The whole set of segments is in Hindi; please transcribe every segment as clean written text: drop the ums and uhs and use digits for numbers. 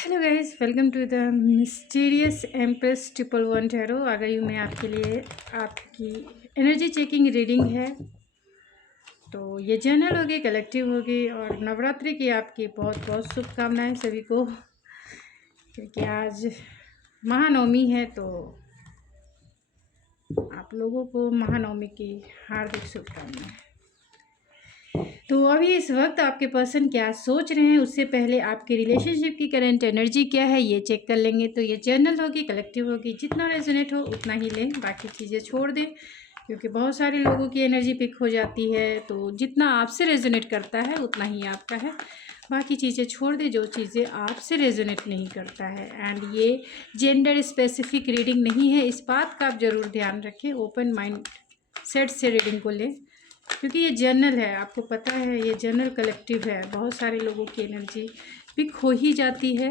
Hello guys, welcome to the mysterious empress 111 tarot. आ गई हूँ मैं आपके लिए। आपकी एनर्जी चेकिंग रीडिंग है। तो ये जनरल होगी, कलेक्टिव होगी और नवरात्रि की आपकी बहुत बहुत शुभकामनाएं सभी को, क्योंकि आज महानवमी है। तो आप लोगों को महानवमी की हार्दिक शुभकामनाएं। तो अभी इस वक्त आपके पर्सन क्या सोच रहे हैं, उससे पहले आपके रिलेशनशिप की करंट एनर्जी क्या है ये चेक कर लेंगे। तो ये जर्नल होगी, कलेक्टिव होगी, जितना रेजोनेट हो उतना ही लें, बाकी चीज़ें छोड़ दें, क्योंकि बहुत सारे लोगों की एनर्जी पिक हो जाती है। तो जितना आपसे रेजोनेट करता है उतना ही आपका है, बाकी चीज़ें छोड़ दें जो चीज़ें आपसे रेजोनेट नहीं करता है। एंड ये जेंडर स्पेसिफिक रीडिंग नहीं है, इस बात का आप ज़रूर ध्यान रखें। ओपन माइंड सेट से रीडिंग को लें, क्योंकि ये जर्नल है, आपको पता है ये जर्नल कलेक्टिव है। बहुत सारे लोगों की एनर्जी पिक हो ही जाती है।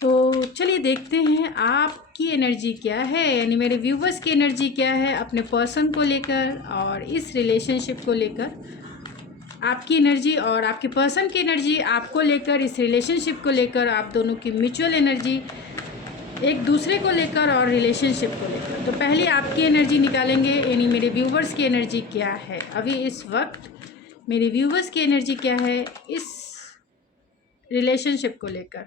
तो चलिए देखते हैं आपकी एनर्जी क्या है, यानी मेरे व्यूवर्स की एनर्जी क्या है अपने पर्सन को लेकर और इस रिलेशनशिप को लेकर। आपकी एनर्जी और आपके पर्सन की एनर्जी आपको लेकर, इस रिलेशनशिप को लेकर, आप दोनों की म्यूचुअल एनर्जी एक दूसरे को लेकर और रिलेशनशिप को लेकर। तो पहले आपकी एनर्जी निकालेंगे, यानी मेरे व्यूवर्स की एनर्जी क्या है अभी इस वक्त, मेरे व्यूवर्स की एनर्जी क्या है इस रिलेशनशिप को लेकर,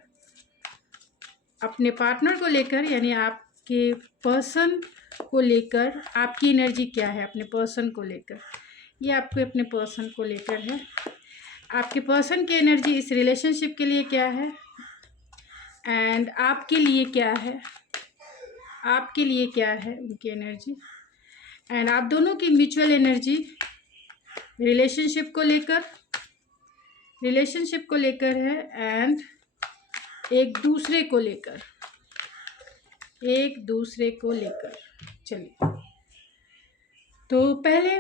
अपने पार्टनर को लेकर, यानी आपके पर्सन को लेकर आपकी एनर्जी क्या है अपने पर्सन को लेकर। ये आपके अपने पर्सन को लेकर है। आपके पर्सन की एनर्जी इस रिलेशनशिप के लिए क्या है एंड आपके लिए क्या है, आपके लिए क्या है उनकी एनर्जी। एंड आप दोनों की म्यूचुअल एनर्जी रिलेशनशिप को लेकर है एंड एक दूसरे को लेकर। चलिए, तो पहले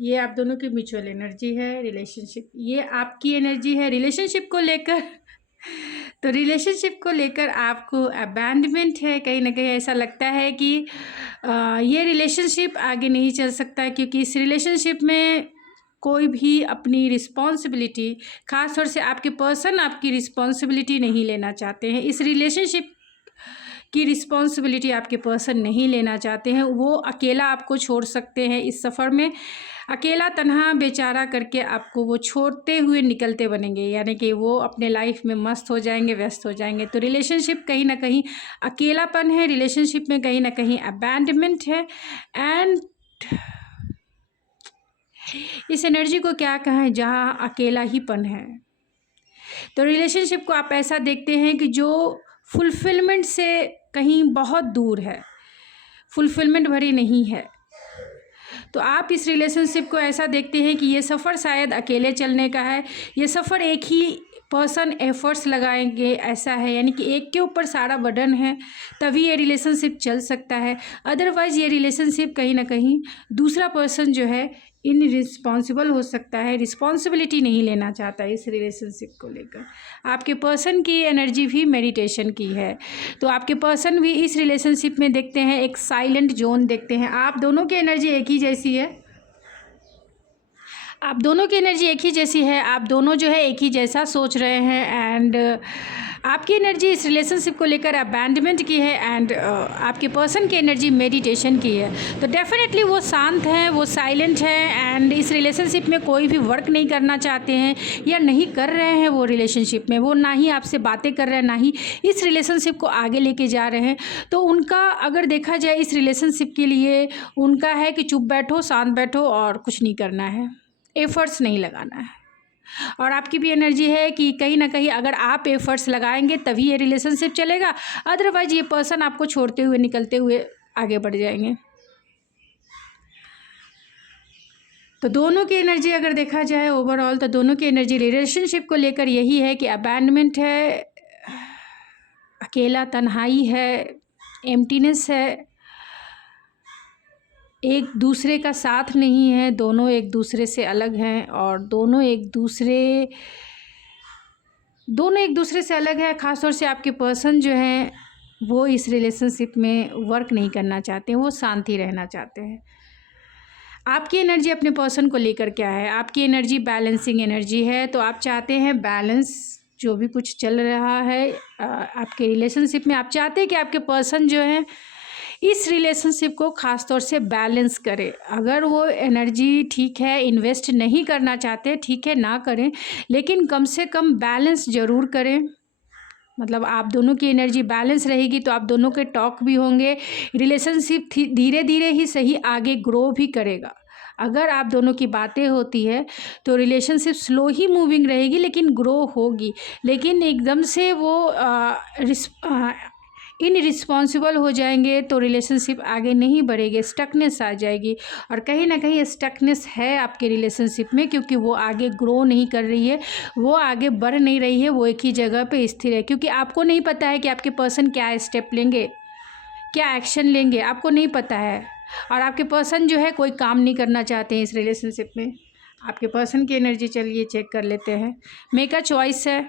ये आप दोनों की म्यूचुअल एनर्जी है, रिलेशनशिप, ये आपकी एनर्जी है रिलेशनशिप को लेकर। तो रिलेशनशिप को लेकर आपको अबैंडमेंट है, कहीं ना कहीं ऐसा लगता है कि ये रिलेशनशिप आगे नहीं चल सकता, क्योंकि इस रिलेशनशिप में कोई भी अपनी रिस्पॉन्सिबिलिटी, ख़ास तौर से आपके पर्सन आपकी रिस्पॉन्सिबिलिटी नहीं लेना चाहते हैं। इस रिलेशनशिप की रिस्पॉन्सिबिलिटी आपके पर्सन नहीं लेना चाहते हैं। वो अकेला आपको छोड़ सकते हैं इस सफ़र में, अकेला तन्हा बेचारा करके आपको वो छोड़ते हुए निकलते बनेंगे, यानी कि वो अपने लाइफ में मस्त हो जाएंगे, व्यस्त हो जाएंगे। तो रिलेशनशिप कहीं ना कहीं अकेलापन है, रिलेशनशिप में कहीं ना कहीं अबैंडमेंट है। एंड इस एनर्जी को क्या कहें जहाँ अकेला हीपन है। तो रिलेशनशिप को आप ऐसा देखते हैं कि जो फुलफिलमेंट से कहीं बहुत दूर है, फुलफिलमेंट भरी नहीं है। तो आप इस रिलेशनशिप को ऐसा देखते हैं कि ये सफ़र शायद अकेले चलने का है, ये सफ़र एक ही पर्सन एफर्ट्स लगाएंगे ऐसा है, यानी कि एक के ऊपर सारा बर्डन है, तभी ये रिलेशनशिप चल सकता है। अदरवाइज़ ये रिलेशनशिप कहीं ना कहीं दूसरा पर्सन जो है इनरिस्पॉन्सिबल हो सकता है, रिस्पॉन्सिबिलिटी नहीं लेना चाहता इस रिलेशनशिप को लेकर। आपके पर्सन की एनर्जी भी मेडिटेशन की है। तो आपके पर्सन भी इस रिलेशनशिप में देखते हैं एक साइलेंट जोन देखते हैं। आप दोनों की एनर्जी एक ही जैसी है, आप दोनों की एनर्जी एक ही जैसी है, आप दोनों जो है एक ही जैसा सोच रहे हैं। एंड आपकी एनर्जी इस रिलेशनशिप को लेकर अबैंडमेंट की है एंड आपके पर्सन की एनर्जी मेडिटेशन की है। तो डेफिनेटली वो शांत हैं, वो साइलेंट हैं एंड इस रिलेशनशिप में कोई भी वर्क नहीं करना चाहते हैं या नहीं कर रहे हैं। वो रिलेशनशिप में वो ना ही आपसे बातें कर रहे हैं, ना ही इस रिलेशनशिप को आगे लेके जा रहे हैं। तो उनका अगर देखा जाए इस रिलेशनशिप के लिए उनका है कि चुप बैठो, शांत बैठो और कुछ नहीं करना है, एफ़र्ट्स नहीं लगाना है। और आपकी भी एनर्जी है कि कहीं ना कहीं अगर आप एफ़र्ट्स लगाएंगे तभी ये रिलेशनशिप चलेगा, अदरवाइज ये पर्सन आपको छोड़ते हुए, निकलते हुए आगे बढ़ जाएंगे। तो दोनों की एनर्जी अगर देखा जाए ओवरऑल, तो दोनों की एनर्जी रिलेशनशिप को लेकर यही है कि अबैंडमेंट है, अकेला तन्हाई है, एम्प्टीनेस है, एक दूसरे का साथ नहीं है, दोनों एक दूसरे से अलग हैं और दोनों एक दूसरे से अलग है। ख़ासतौर से आपके पर्सन जो हैं वो इस रिलेशनशिप में वर्क नहीं करना चाहते हैं, वो शांति रहना चाहते हैं। आपकी एनर्जी अपने पर्सन को लेकर क्या है? आपकी एनर्जी बैलेंसिंग एनर्जी है, तो आप चाहते हैं बैलेंस जो भी कुछ चल रहा है आपके रिलेशनशिप में, आप चाहते हैं कि आपके पर्सन जो है इस रिलेशनशिप को ख़ास तौर से बैलेंस करे। अगर वो एनर्जी ठीक है, इन्वेस्ट नहीं करना चाहते, ठीक है ना करें, लेकिन कम से कम बैलेंस ज़रूर करें। मतलब आप दोनों की एनर्जी बैलेंस रहेगी तो आप दोनों के टॉक भी होंगे, रिलेशनशिप धीरे धीरे ही सही आगे ग्रो भी करेगा। अगर आप दोनों की बातें होती है तो रिलेशनशिप स्लो ही मूविंग रहेगी लेकिन ग्रो होगी। लेकिन एकदम से वो इनरिस्पॉन्सिबल हो जाएंगे तो रिलेशनशिप आगे नहीं बढ़ेगी, स्टकनेस आ जाएगी। और कहीं ना कहीं स्टकनेस है आपके रिलेशनशिप में, क्योंकि वो आगे ग्रो नहीं कर रही है, वो आगे बढ़ नहीं रही है, वो एक ही जगह पे स्थिर है। क्योंकि आपको नहीं पता है कि आपके पर्सन क्या स्टेप लेंगे, क्या एक्शन लेंगे, आपको नहीं पता है। और आपके पर्सन जो है कोई काम नहीं करना चाहते हैं इस रिलेशनशिप में। आपके पर्सन की एनर्जी चलिए चेक कर लेते हैं। मेक अ चॉइस है,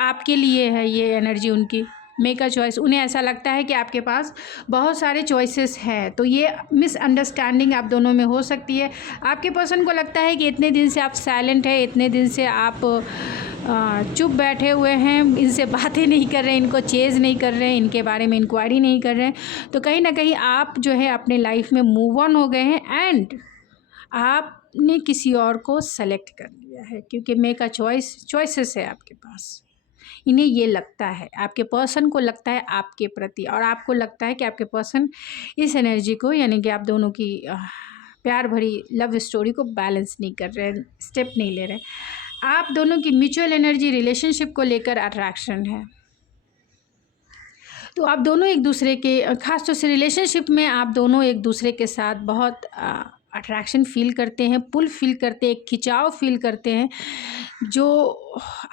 आपके लिए है ये एनर्जी उनकी। मेक अ चॉइस, उन्हें ऐसा लगता है कि आपके पास बहुत सारे चॉइसेस हैं, तो ये मिसअंडरस्टैंडिंग आप दोनों में हो सकती है। आपके पर्सन को लगता है कि इतने दिन से आप साइलेंट है, इतने दिन से आप चुप बैठे हुए हैं, इनसे बातें नहीं कर रहे हैं, इनको चेज़ नहीं कर रहे हैं, इनके बारे में इंक्वायरी नहीं कर रहे हैं, तो कहीं ना कहीं आप जो है अपने लाइफ में मूव ऑन हो गए हैं एंड आपने किसी और को सेलेक्ट कर लिया है। क्योंकि मेक अ चॉइसेस है आपके पास। इन्हें ये लगता है, आपके पर्सन को लगता है आपके प्रति, और आपको लगता है कि आपके पर्सन इस एनर्जी को, यानी कि आप दोनों की प्यार भरी लव स्टोरी को बैलेंस नहीं कर रहे हैं, स्टेप नहीं ले रहे। आप दोनों की म्यूचुअल एनर्जी रिलेशनशिप को लेकर अट्रैक्शन है। तो आप दोनों एक दूसरे के, खास तौर से रिलेशनशिप में आप दोनों एक दूसरे के साथ बहुत अट्रैक्शन फील करते हैं, पुल फील करते हैं, खिंचाव फील करते हैं, जो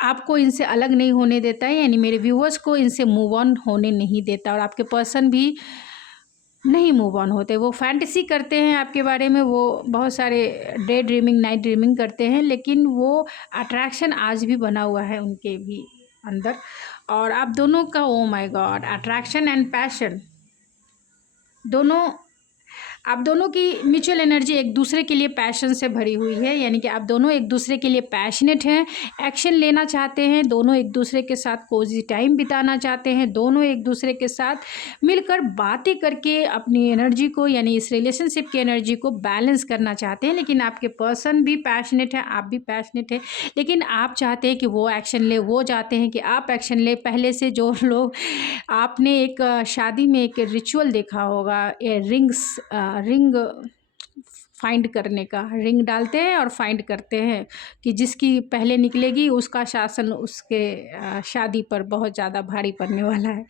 आपको इनसे अलग नहीं होने देता है, यानी मेरे व्यूअर्स को इनसे मूव ऑन होने नहीं देता। और आपके पर्सन भी नहीं मूव ऑन होते, वो फैंटेसी करते हैं आपके बारे में, वो बहुत सारे डे ड्रीमिंग, नाइट ड्रीमिंग करते हैं, लेकिन वो अट्रैक्शन आज भी बना हुआ है उनके भी अंदर। और आप दोनों का, oh my God, attraction and passion दोनों, आप दोनों की म्यूचुअल एनर्जी एक दूसरे के लिए पैशन से भरी हुई है। यानी कि आप दोनों एक दूसरे के लिए पैशनेट हैं, एक्शन लेना चाहते हैं, दोनों एक दूसरे के साथ कोजी टाइम बिताना चाहते हैं, दोनों एक दूसरे के साथ मिलकर बातें करके अपनी एनर्जी को, यानी इस रिलेशनशिप की एनर्जी को बैलेंस करना चाहते हैं। लेकिन आपके पर्सन भी पैशनेट है, आप भी पैशनेट है, लेकिन आप चाहते हैं कि वो एक्शन ले, वो चाहते हैं कि आप एक्शन ले। पहले से जो लोग, आपने एक शादी में एक रिचुअल देखा होगा, रिंग फाइंड करने का, रिंग डालते हैं और फाइंड करते हैं कि जिसकी पहले निकलेगी उसका शासन उसके शादी पर बहुत ज़्यादा भारी पड़ने वाला है।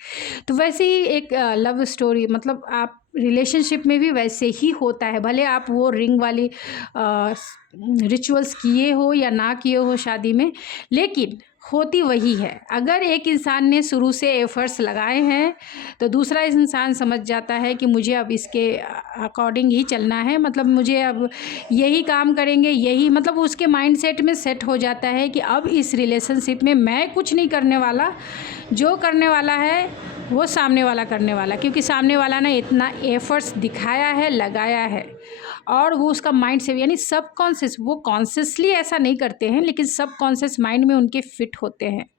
तो वैसे ही एक लव स्टोरी, मतलब आप रिलेशनशिप में भी वैसे ही होता है। भले आप वो रिंग वाली रिचुअल्स किए हो या ना किए हो शादी में, लेकिन होती वही है। अगर एक इंसान ने शुरू से एफर्ट्स लगाए हैं तो दूसरा इंसान समझ जाता है कि मुझे अब इसके अकॉर्डिंग ही चलना है, मतलब मुझे अब यही काम करेंगे, यही, मतलब उसके माइंडसेट में सेट हो जाता है कि अब इस रिलेशनशिप में मैं कुछ नहीं करने वाला, जो करने वाला है वो सामने वाला करने वाला। क्योंकि सामने वाला ने इतना एफर्ट्स दिखाया है, लगाया है, और वो उसका माइंड से, यानी सब कॉन्शियस, वो कॉन्शियसली ऐसा नहीं करते हैं, लेकिन सब कॉन्शियस माइंड में उनके फिट होते हैं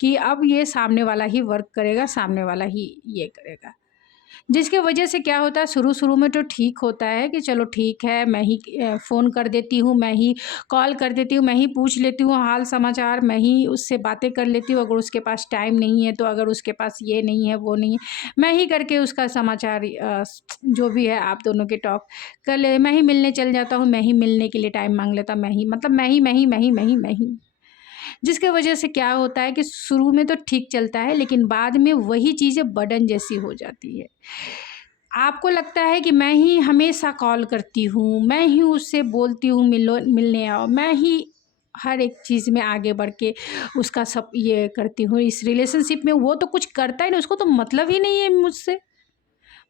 कि अब ये सामने वाला ही वर्क करेगा, सामने वाला ही ये करेगा। जिसके वजह से क्या होता है, शुरू में तो ठीक होता है कि चलो ठीक है, मैं ही फ़ोन कर देती हूँ, मैं ही कॉल कर देती हूँ, मैं ही पूछ लेती हूँ हाल समाचार, मैं ही उससे बातें कर लेती हूँ। अगर उसके पास टाइम नहीं है तो, अगर उसके पास ये नहीं है, वो नहीं है, मैं ही करके उसका समाचार जो भी है आप दोनों के टॉक कर ले। मैं ही मिलने चल जाता हूँ, मैं ही मिलने के लिए टाइम मांग लेता, मैं ही, मतलब मैं ही। जिसके वजह से क्या होता है कि शुरू में तो ठीक चलता है, लेकिन बाद में वही चीज़ें बर्डन जैसी हो जाती है। आपको लगता है कि मैं ही हमेशा कॉल करती हूँ, मैं ही उससे बोलती हूँ मिलने आओ, मैं ही हर एक चीज़ में आगे बढ़ के उसका सब ये करती हूँ। इस रिलेशनशिप में वो तो कुछ करता ही नहीं, उसको तो मतलब ही नहीं है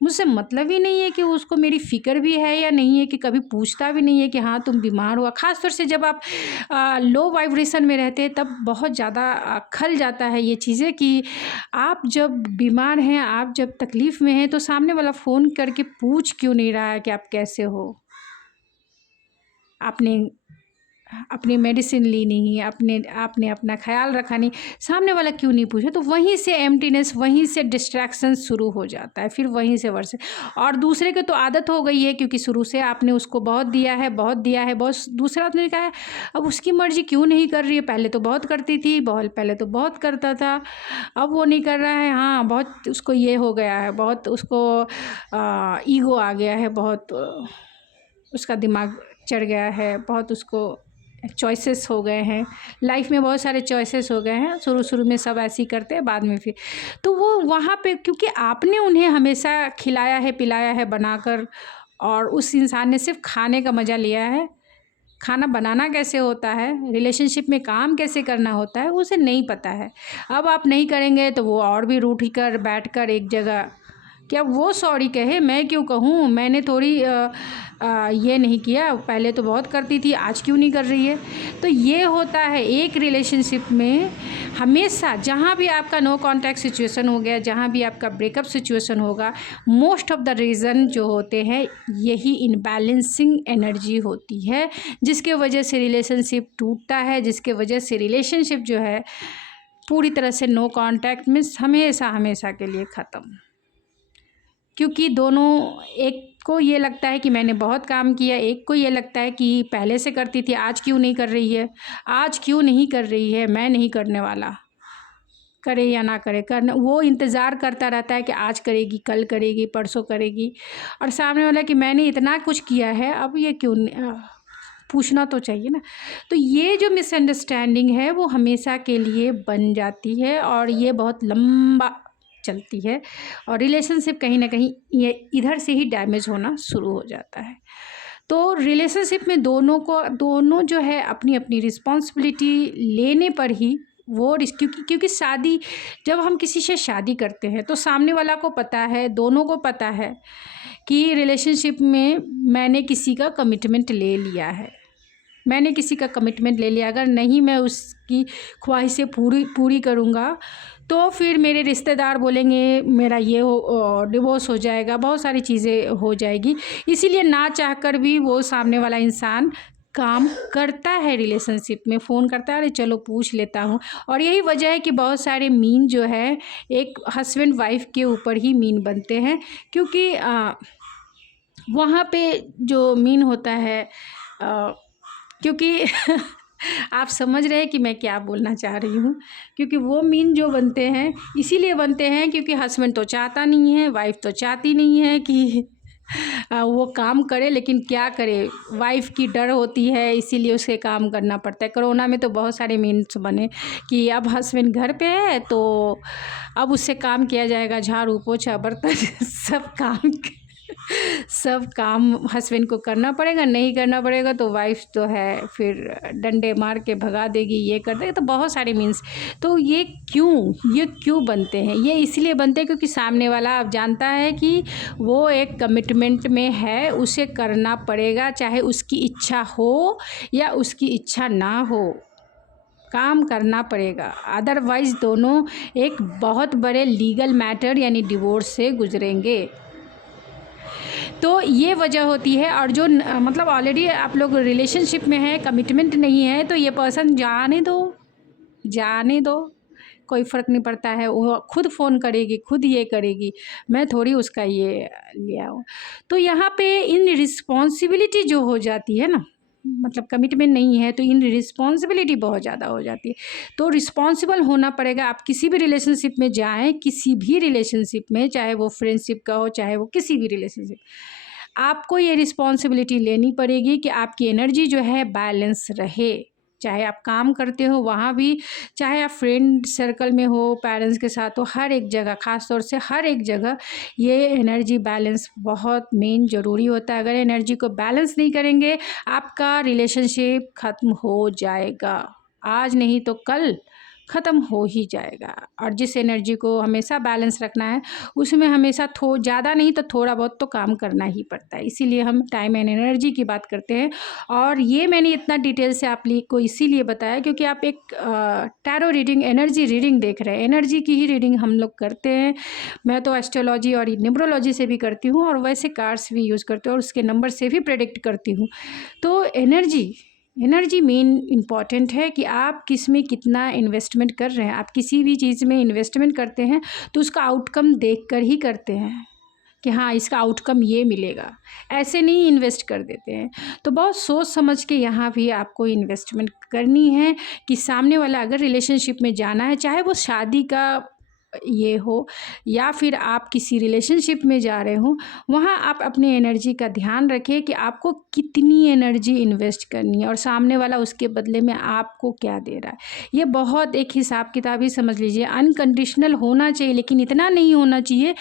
मुझसे मतलब ही नहीं है कि उसको मेरी फ़िक्र भी है या नहीं है, कि कभी पूछता भी नहीं है कि हाँ तुम बीमार हुआ। ख़ास तौर से जब आप लो वाइब्रेशन में रहते हैं तब बहुत ज़्यादा खल जाता है ये चीज़ें कि आप जब बीमार हैं, आप जब तकलीफ़ में हैं, तो सामने वाला फ़ोन करके पूछ क्यों नहीं रहा है कि आप कैसे हो। आपने अपनी मेडिसिन ली नहीं, आपने अपना ख्याल रखा नहीं, सामने वाला क्यों नहीं पूछा, तो वहीं से एम्प्टीनेस, वहीं से डिस्ट्रैक्शन शुरू हो जाता है, फिर वहीं से वर्ष। और दूसरे को तो आदत हो गई है, क्योंकि शुरू से आपने उसको बहुत दिया है, बहुत दिया है, बहुत, दूसरा आपने कहा है, अब उसकी मर्जी क्यों नहीं कर रही है, पहले तो बहुत करती थी, पहले तो बहुत करता था, अब वो नहीं कर रहा है, हाँ बहुत उसको ये हो गया है, बहुत उसको ईगो आ गया है, बहुत उसका दिमाग चढ़ गया है, बहुत उसको चॉइसेस हो गए हैं लाइफ में, बहुत सारे चॉइसेस हो गए हैं, शुरू शुरू में सब ऐसे ही करते हैं, बाद में फिर तो वो वहाँ पे, क्योंकि आपने उन्हें हमेशा खिलाया है, पिलाया है बनाकर, और उस इंसान ने सिर्फ खाने का मज़ा लिया है, खाना बनाना कैसे होता है, रिलेशनशिप में काम कैसे करना होता है, उसे नहीं पता है। अब आप नहीं करेंगे तो वो और भी रूठ कर बैठ कर एक जगह, क्या वो सॉरी कहे, मैं क्यों कहूँ, मैंने थोड़ी ये नहीं किया, पहले तो बहुत करती थी, आज क्यों नहीं कर रही है। तो ये होता है एक रिलेशनशिप में हमेशा, जहाँ भी आपका नो कॉन्टैक्ट सिचुएशन हो गया, जहाँ भी आपका ब्रेकअप सिचुएशन होगा, मोस्ट ऑफ द रीज़न जो होते हैं यही इनबैलेंसिंग एनर्जी होती है, जिसके वजह से रिलेशनशिप टूटता है, जिसके वजह से रिलेशनशिप जो है पूरी तरह से नो कॉन्टैक्ट में हमेशा हमेशा के लिए ख़त्म। क्योंकि दोनों, एक को ये लगता है कि मैंने बहुत काम किया, एक को ये लगता है कि पहले से करती थी, आज क्यों नहीं कर रही है, आज क्यों नहीं कर रही है, मैं नहीं करने वाला, करे या ना करे, करना, वो इंतज़ार करता रहता है कि आज करेगी, कल करेगी, परसों करेगी, और सामने वाला कि मैंने इतना कुछ किया है, अब ये क्यों पूछना तो चाहिए ना। तो ये जो मिसअंडरस्टैंडिंग है वो हमेशा के लिए बन जाती है, और ये बहुत लंबा चलती है, और रिलेशनशिप कहीं ना कहीं ये इधर से ही डैमेज होना शुरू हो जाता है। तो रिलेशनशिप में दोनों जो है अपनी अपनी रिस्पॉन्सिबिलिटी लेने पर ही वो क्योंकि शादी, जब हम किसी से शादी करते हैं तो सामने वाला को पता है, दोनों को पता है कि रिलेशनशिप में मैंने किसी का कमिटमेंट ले लिया है, मैंने किसी का कमिटमेंट ले लिया, अगर नहीं मैं उसकी ख्वाहिशें पूरी करूँगा तो फिर मेरे रिश्तेदार बोलेंगे मेरा ये डिवोर्स हो जाएगा, बहुत सारी चीज़ें हो जाएगी, इसीलिए ना चाहकर भी वो सामने वाला इंसान काम करता है, रिलेशनशिप में फ़ोन करता है, अरे चलो पूछ लेता हूँ। और यही वजह है कि बहुत सारे मीन जो है एक हस्बैंड वाइफ के ऊपर ही मीन बनते हैं, क्योंकि वहाँ पे जो मीन होता है क्योंकि आप समझ रहे हैं कि मैं क्या बोलना चाह रही हूँ, क्योंकि वो मीन जो बनते हैं इसीलिए बनते हैं क्योंकि हस्बैंड तो चाहता नहीं है, वाइफ तो चाहती नहीं है कि वो काम करे, लेकिन क्या करे, वाइफ की डर होती है, इसीलिए उसे काम करना पड़ता है। कोरोना में तो बहुत सारे मीम्स बने कि अब हस्बैंड घर पे है तो अब उससे काम किया जाएगा, झाड़ू पोछा बर्तन सब काम हस्बैंड को करना पड़ेगा, नहीं करना पड़ेगा तो वाइफ तो है फिर डंडे मार के भगा देगी, ये कर देगी, तो बहुत सारे मीन्स। तो ये क्यों बनते हैं, ये इसलिए बनते हैं क्योंकि सामने वाला अब जानता है कि वो एक कमिटमेंट में है, उसे करना पड़ेगा, चाहे उसकी इच्छा हो या उसकी इच्छा ना हो, काम करना पड़ेगा, अदरवाइज़ दोनों एक बहुत बड़े लीगल मैटर यानी डिवोर्स से गुजरेंगे। तो ये वजह होती है। और जो मतलब ऑलरेडी आप लोग रिलेशनशिप में हैं, कमिटमेंट नहीं है, तो ये पर्सन जाने दो, कोई फ़र्क नहीं पड़ता है, वो खुद फ़ोन करेगी, खुद ये करेगी, मैं थोड़ी उसका ये लिया हूँ। तो यहाँ पे इन रिस्पॉन्सिबिलिटी जो हो जाती है ना, मतलब कमिटमेंट नहीं है तो इन रिस्पॉन्सिबिलिटी बहुत ज़्यादा हो जाती है। तो रिस्पॉन्सिबल होना पड़ेगा। आप किसी भी रिलेशनशिप में जाएं, किसी भी रिलेशनशिप में, चाहे वो फ्रेंडशिप का हो, चाहे वो किसी भी रिलेशनशिप, आपको ये रिस्पॉन्सिबिलिटी लेनी पड़ेगी कि आपकी एनर्जी जो है बैलेंस रहे। चाहे आप काम करते हो वहाँ भी, चाहे आप फ्रेंड सर्कल में हो, पेरेंट्स के साथ हो, हर एक जगह, ख़ास तौर से हर एक जगह ये एनर्जी बैलेंस बहुत मेन ज़रूरी होता है। अगर एनर्जी को बैलेंस नहीं करेंगे, आपका रिलेशनशिप ख़त्म हो जाएगा, आज नहीं तो कल ख़त्म हो ही जाएगा। और जिस एनर्जी को हमेशा बैलेंस रखना है उसमें हमेशा ज़्यादा नहीं तो थोड़ा बहुत तो काम करना ही पड़ता है। इसीलिए हम टाइम एंड एनर्जी की बात करते हैं। और ये मैंने इतना डिटेल से आप लोग को इसीलिए बताया क्योंकि आप एक टैरो रीडिंग, एनर्जी रीडिंग देख रहे हैं। एनर्जी की ही रीडिंग हम लोग करते हैं। मैं तो एस्ट्रोलॉजी और न्यूमरोलॉजी से भी करती हूँ और वैसे कार्ड्स भी यूज़ करती हूँ और उसके नंबर से भी प्रेडिक्ट करती हूँ। तो एनर्जी मेन इम्पॉर्टेंट है कि आप किस में कितना इन्वेस्टमेंट कर रहे हैं। आप किसी भी चीज़ में इन्वेस्टमेंट करते हैं तो उसका आउटकम देख कर ही करते हैं कि हाँ इसका आउटकम ये मिलेगा, ऐसे नहीं इन्वेस्ट कर देते हैं। तो बहुत सोच समझ के यहाँ भी आपको इन्वेस्टमेंट करनी है कि सामने वाला अगर रिलेशनशिप में जाना है, चाहे वो शादी का ये हो या फिर आप किसी रिलेशनशिप में जा रहे हो, वहाँ आप अपनी एनर्जी का ध्यान रखें कि आपको कितनी एनर्जी इन्वेस्ट करनी है और सामने वाला उसके बदले में आपको क्या दे रहा है। ये बहुत एक हिसाब किताब ही समझ लीजिए। अनकंडीशनल होना चाहिए लेकिन इतना नहीं होना चाहिए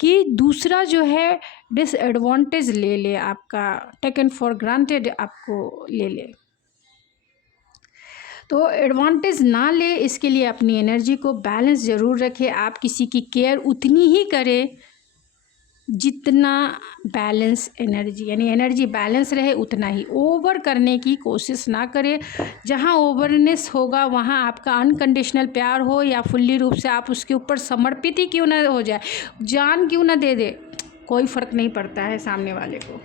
कि दूसरा जो है डिसएडवांटेज ले ले, आपका टेकन फॉर ग्रांटेड आपको ले ले। तो एडवांटेज ना ले, इसके लिए अपनी एनर्जी को बैलेंस ज़रूर रखें। आप किसी की केयर उतनी ही करें जितना बैलेंस एनर्जी, यानी एनर्जी बैलेंस रहे उतना ही। ओवर करने की कोशिश ना करें। जहाँ ओवरनेस होगा वहाँ आपका अनकंडीशनल प्यार हो या फुल्ली रूप से आप उसके ऊपर समर्पित ही क्यों ना हो जाए, जान क्यों ना दे दे, कोई फ़र्क नहीं पड़ता है। सामने वाले को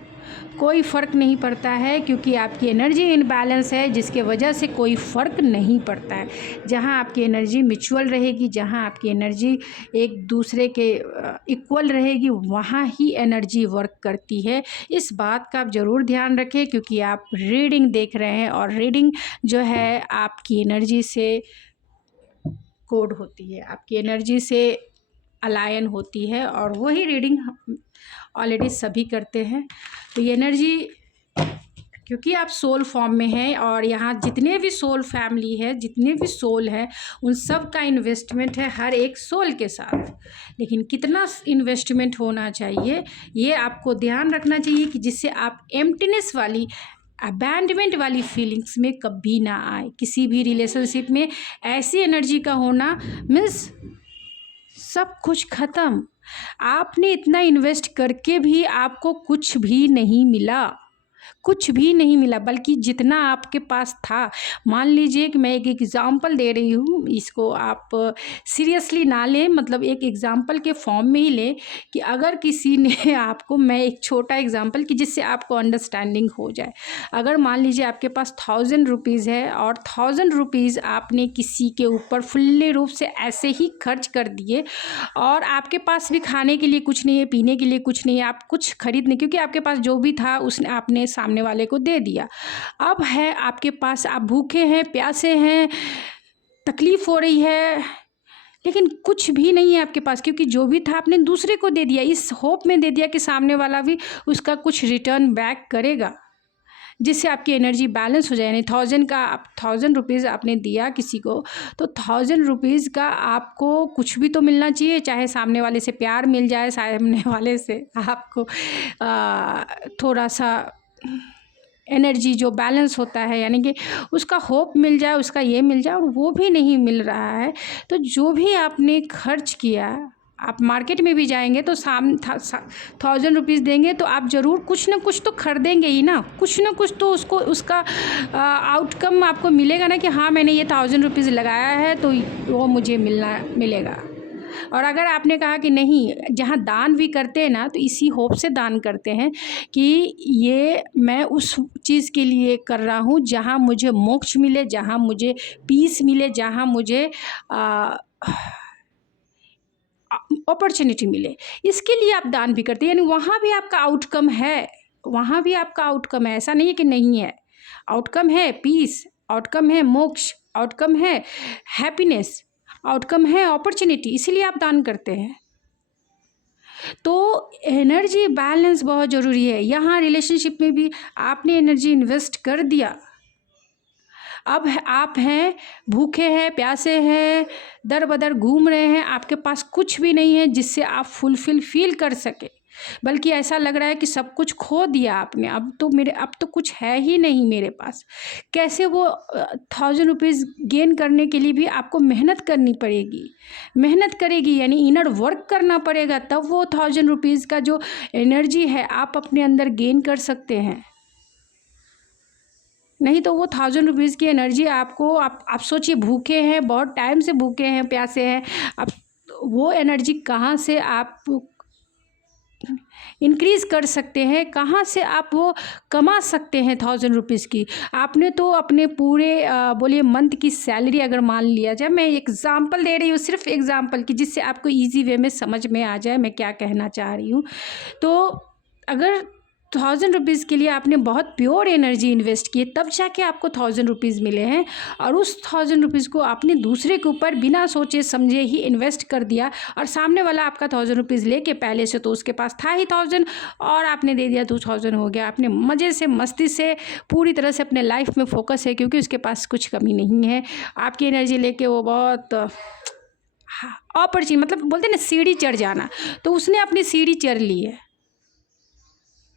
कोई फ़र्क नहीं पड़ता है क्योंकि आपकी एनर्जी इनबैलेंस है, जिसके वजह से कोई फ़र्क नहीं पड़ता है। जहाँ आपकी एनर्जी म्यूचुअल रहेगी, जहाँ आपकी एनर्जी एक दूसरे के इक्वल रहेगी, वहाँ ही एनर्जी वर्क करती है। इस बात का आप ज़रूर ध्यान रखें क्योंकि आप रीडिंग देख रहे हैं और रीडिंग जो है आपकी एनर्जी से कोड होती है, आपकी एनर्जी से अलायन होती है और वही रीडिंग ऑलरेडी सभी करते हैं। तो ये एनर्जी क्योंकि आप सोल फॉर्म में हैं और यहाँ जितने भी सोल फैमिली है, जितने भी सोल हैं, उन सब का इन्वेस्टमेंट है हर एक सोल के साथ। लेकिन कितना इन्वेस्टमेंट होना चाहिए ये आपको ध्यान रखना चाहिए कि जिससे आप एम्प्टीनेस वाली, अबैंडमेंट वाली फीलिंग्स में कभी ना आए। किसी भी रिलेशनशिप में ऐसी एनर्जी का होना मीन्स सब कुछ ख़त्म। आपने इतना इन्वेस्ट करके भी आपको कुछ भी नहीं मिला, कुछ भी नहीं मिला, बल्कि जितना आपके पास था। मान लीजिए कि मैं एक एग्ज़ाम्पल दे रही हूँ, इसको आप सीरियसली ना लें, मतलब एक एग्ज़ाम्पल के फॉर्म में ही लें कि अगर किसी ने आपको, मैं एक छोटा एग्ज़ाम्पल कि जिससे आपको अंडरस्टैंडिंग हो जाए। अगर मान लीजिए आपके पास 1000 रुपीज़ है और 1000 रुपीज़ आपने किसी के ऊपर फुल्ली रूप से ऐसे ही खर्च कर दिए और आपके पास भी खाने के लिए कुछ नहीं है, पीने के लिए कुछ नहीं है, आप कुछ खरीद नहीं, क्योंकि आपके पास जो भी था उसने आपने सामने वाले को दे दिया। अब है आपके पास, आप भूखे हैं, प्यासे हैं, तकलीफ हो रही है, लेकिन कुछ भी नहीं है आपके पास क्योंकि जो भी था आपने दूसरे को दे दिया, इस होप में दे दिया कि सामने वाला भी उसका कुछ रिटर्न बैक करेगा, जिससे आपकी एनर्जी बैलेंस हो जाए। यानी 1000 रुपीज़ आपने दिया किसी को, तो 1000 रुपीज़ का आपको कुछ भी तो मिलना चाहिए, चाहे सामने वाले से प्यार मिल जाए, सामने वाले से आपको थोड़ा सा एनर्जी जो बैलेंस होता है, यानी कि उसका होप मिल जाए, उसका ये मिल जाए, और वो भी नहीं मिल रहा है। तो जो भी आपने खर्च किया, आप मार्केट में भी जाएंगे तो 1000 रुपीज़ देंगे तो आप ज़रूर कुछ ना कुछ तो खरीदेंगे ही ना, कुछ ना कुछ तो उसका आउटकम आपको मिलेगा ना कि हाँ मैंने ये 1000 रुपीज़ लगाया है तो वो मुझे मिलेगा। और अगर आपने कहा कि नहीं, जहाँ दान भी करते हैं ना तो इसी होप से दान करते हैं कि ये मैं उस चीज़ के लिए कर रहा हूँ जहाँ मुझे मोक्ष मिले, जहाँ मुझे पीस मिले, जहाँ मुझे अपॉर्चुनिटी मिले, इसके लिए आप दान भी करते हैं। यानी वहाँ भी आपका आउटकम है, वहाँ भी आपका आउटकम है, ऐसा नहीं है कि नहीं है। आउटकम है पीस, आउटकम है मोक्ष, आउटकम है हैप्पीनेस, आउटकम है अपॉर्चुनिटी, इसीलिए आप दान करते हैं। तो एनर्जी बैलेंस बहुत ज़रूरी है। यहाँ रिलेशनशिप में भी आपने एनर्जी इन्वेस्ट कर दिया, अब आप हैं भूखे हैं, प्यासे हैं, दर बदर घूम रहे हैं, आपके पास कुछ भी नहीं है जिससे आप फुलफिल फील कर सके, बल्कि ऐसा लग रहा है कि सब कुछ खो दिया आपने, अब तो कुछ है ही नहीं मेरे पास। कैसे वो 1000 रुपीज़ गेन करने के लिए भी आपको मेहनत करनी पड़ेगी, मेहनत करेगी यानी इनर वर्क करना पड़ेगा, तब वो 1000 रुपीज़ का जो एनर्जी है आप अपने अंदर गेन कर सकते हैं। नहीं तो वो 1000 रुपीज़ की एनर्जी आपको, आप सोचिए, भूखे हैं, बहुत टाइम से भूखे हैं, प्यासे हैं, आप वो एनर्जी कहाँ से आप इंक्रीज़ कर सकते हैं, कहाँ से आप वो कमा सकते हैं 1000 रुपीज़ की। आपने तो अपने पूरे बोलिए मंथ की सैलरी अगर मान लिया जाए, मैं एग्ज़ाम्पल दे रही हूँ, सिर्फ एग्ज़ाम्पल की, जिससे आपको ईजी वे में समझ में आ जाए मैं क्या कहना चाह रही हूँ। तो अगर 1000 रुपीज़ के लिए आपने बहुत प्योर एनर्जी इन्वेस्ट की है, तब जाके आपको 1000 रुपीज़ मिले हैं, और उस 1000 रुपीज़ को आपने दूसरे के ऊपर बिना सोचे समझे ही इन्वेस्ट कर दिया, और सामने वाला आपका 1000 रुपीज़ लेके, पहले से तो उसके पास था ही 1000 और आपने दे दिया 2000 हो गया। आपने मज़े से, मस्ती से, पूरी तरह से अपने लाइफ में फोकस है, क्योंकि उसके पास कुछ कमी नहीं है। आपकी एनर्जी लेके वो बहुत अपॉर्चुनिटी, मतलब बोलते हैं ना सीढ़ी चढ़ जाना, तो उसने अपनी सीढ़ी चढ़ ली है,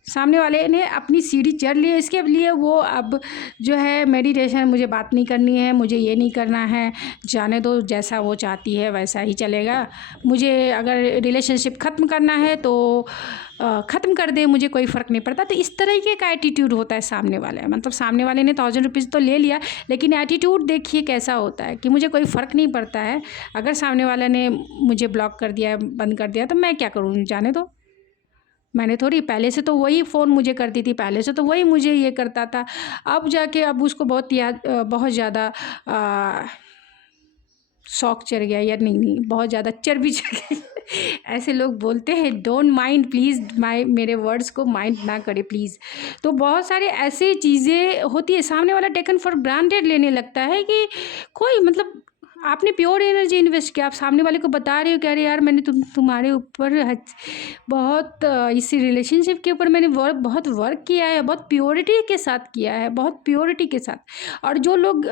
सामने वाले ने अपनी सीढ़ी चढ़ ली है। इसके लिए वो अब जो है मेडिटेशन, मुझे बात नहीं करनी है, मुझे ये नहीं करना है, जाने दो, जैसा वो चाहती है वैसा ही चलेगा, मुझे अगर रिलेशनशिप ख़त्म करना है तो ख़त्म कर दे, मुझे कोई फ़र्क नहीं पड़ता। तो इस तरीके का एटीट्यूड होता है सामने वाले, मतलब सामने वाले ने 1000 रुपीज़ तो ले लिया, लेकिन एटीट्यूड देखिए कैसा होता है कि मुझे कोई फ़र्क नहीं पड़ता है, अगर सामने वाले ने मुझे ब्लॉक कर दिया, बंद कर दिया, तो मैं क्या करूँ, जाने दो। मैंने थोड़ी, पहले से तो वही फ़ोन मुझे करती थी, पहले से तो वही मुझे ये करता था, अब जाके अब उसको बहुत ज़्यादा शौक चढ़ गया, या नहीं, बहुत ज़्यादा चर्बी चढ़ गई। ऐसे लोग बोलते हैं, डोंट माइंड प्लीज़, मेरे वर्ड्स को माइंड ना करे प्लीज़। तो बहुत सारे ऐसी चीज़ें होती है, सामने वाला टेकन फॉर ग्रांटेड लेने लगता है कि कोई, मतलब आपने प्योर एनर्जी इन्वेस्ट किया, आप सामने वाले को बता रहे हो कि अरे यार मैंने तुम्हारे ऊपर बहुत इस रिलेशनशिप के ऊपर मैंने बहुत वर्क किया है, बहुत प्योरिटी के साथ किया है, बहुत प्योरिटी के साथ। और जो लोग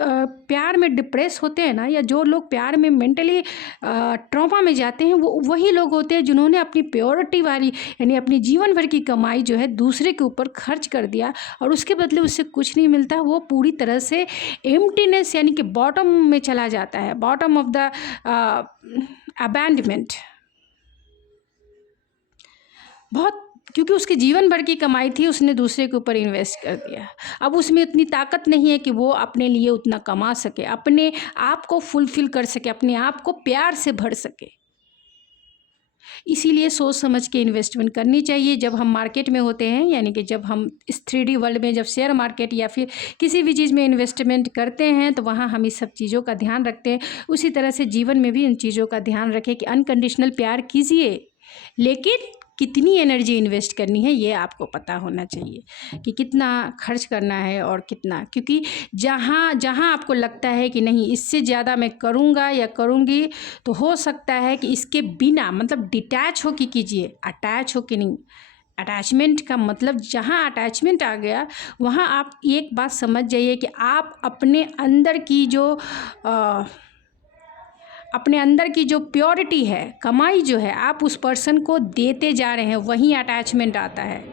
प्यार में डिप्रेस होते हैं ना, या जो लोग प्यार में मेंटली ट्रॉमा में जाते हैं, वो वही लोग होते हैं जिन्होंने अपनी प्योरिटी वाली, यानी अपनी जीवन भर की कमाई जो है दूसरे के ऊपर खर्च कर दिया, और उसके बदले उससे कुछ नहीं मिलता। वो पूरी तरह से एम्प्टीनेस यानी कि बॉटम में चला जाता है, बॉटम ऑफ द अबैंडमेंट, बहुत, क्योंकि उसके जीवन भर की कमाई थी, उसने दूसरे के ऊपर इन्वेस्ट कर दिया। अब उसमें इतनी ताकत नहीं है कि वो अपने लिए उतना कमा सके, अपने आप को फुलफिल कर सके, अपने आप को प्यार से भर सके। इसीलिए सोच समझ के इन्वेस्टमेंट करनी चाहिए जब हम मार्केट में होते हैं, यानी कि जब हम इस 3D वर्ल्ड में, जब शेयर मार्केट या फिर किसी भी चीज़ में इन्वेस्टमेंट करते हैं, तो वहाँ हम इस सब चीज़ों का ध्यान रखते हैं। उसी तरह से जीवन में भी इन चीज़ों का ध्यान रखें कि अनकंडीशनल प्यार कीजिए, लेकिन कितनी एनर्जी इन्वेस्ट करनी है ये आपको पता होना चाहिए कि कितना खर्च करना है और कितना, क्योंकि जहाँ जहाँ आपको लगता है कि नहीं इससे ज़्यादा मैं करूँगा या करूँगी, तो हो सकता है कि इसके बिना, मतलब डिटैच हो के कीजिए, अटैच हो के नहीं। अटैचमेंट का मतलब, जहाँ अटैचमेंट आ गया वहाँ आप एक बात समझ जाइए कि आप अपने अंदर की जो प्योरिटी है, कमाई जो है, आप उस पर्सन को देते जा रहे हैं, वहीं अटैचमेंट आता है।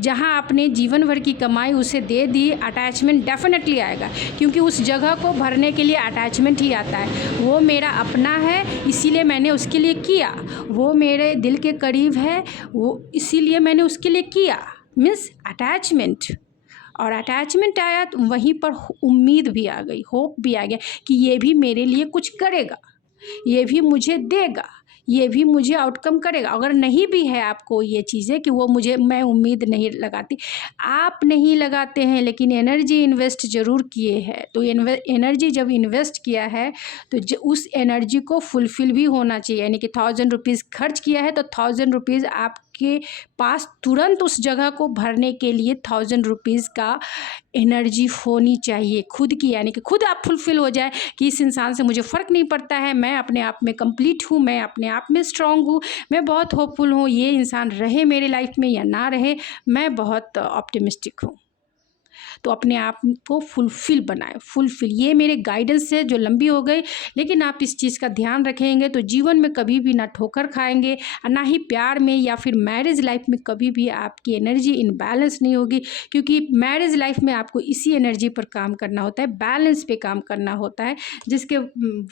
जहाँ आपने जीवन भर की कमाई उसे दे दी, अटैचमेंट डेफिनेटली आएगा, क्योंकि उस जगह को भरने के लिए अटैचमेंट ही आता है। वो मेरा अपना है, इसीलिए मैंने उसके लिए किया, वो मेरे दिल के करीब है, वो इसीलिए मैंने उसके लिए किया, मीन्स अटैचमेंट। और अटैचमेंट आया तो वहीं पर उम्मीद भी आ गई, होप भी आ गया कि ये भी मेरे लिए कुछ करेगा, ये भी मुझे देगा, ये भी मुझे आउटकम करेगा। अगर नहीं भी है आपको ये चीज़ें कि वो मैं उम्मीद नहीं लगाती, आप नहीं लगाते हैं, लेकिन एनर्जी इन्वेस्ट ज़रूर किए हैं। तो एनर्जी जब इन्वेस्ट किया है तो उस एनर्जी को फुलफ़िल भी होना चाहिए, यानी कि 1000 रुपीज़ खर्च किया है तो 1000 रुपीज़ आपके पास तुरंत उस जगह को भरने के लिए 1000 रुपीज़ का एनर्जी होनी चाहिए खुद की, यानी कि खुद आप फुलफ़िल हो जाए कि इस इंसान से मुझे फ़र्क नहीं पड़ता है, मैं अपने आप में कंप्लीट हूँ, मैं अपने आप में स्ट्रांग हूँ, मैं बहुत होपफुल हूँ, ये इंसान रहे मेरे लाइफ में या ना रहे, मैं बहुत ऑप्टिमिस्टिक हूँ। तो अपने आप को फुलफ़िल बनाएं, फुलफ़िल। ये मेरे गाइडेंस है जो लंबी हो गई, लेकिन आप इस चीज़ का ध्यान रखेंगे तो जीवन में कभी भी ना ठोकर खाएंगे और ना ही प्यार में या फिर मैरिज लाइफ में कभी भी आपकी एनर्जी इनबैलेंस नहीं होगी, क्योंकि मैरिज लाइफ में आपको इसी एनर्जी पर काम करना होता है, बैलेंस पे काम करना होता है, जिसके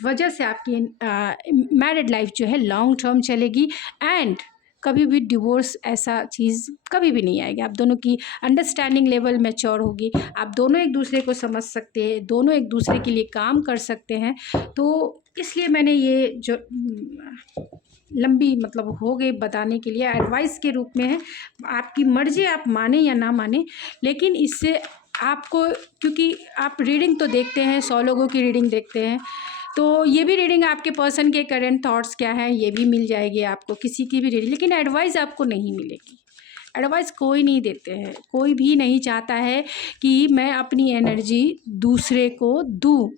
वजह से आपकी मैरिड लाइफ जो है लॉन्ग टर्म चलेगी एंड कभी भी डिवोर्स ऐसा चीज़ कभी भी नहीं आएगी। आप दोनों की अंडरस्टैंडिंग लेवल मैच्योर होगी, आप दोनों एक दूसरे को समझ सकते हैं, दोनों एक दूसरे के लिए काम कर सकते हैं। तो इसलिए मैंने ये जो लंबी मतलब हो गई बताने के लिए, एडवाइस के रूप में है, आपकी मर्ज़ी आप माने या ना माने, लेकिन इससे आपको, क्योंकि आप रीडिंग तो देखते हैं, 100 लोगों की रीडिंग देखते हैं, तो ये भी रीडिंग आपके पर्सन के करंट थॉट्स क्या हैं ये भी मिल जाएगी आपको, किसी की भी रीडिंग, लेकिन एडवाइस आपको नहीं मिलेगी। एडवाइस कोई नहीं देते हैं, कोई भी नहीं चाहता है कि मैं अपनी एनर्जी दूसरे को दूँ,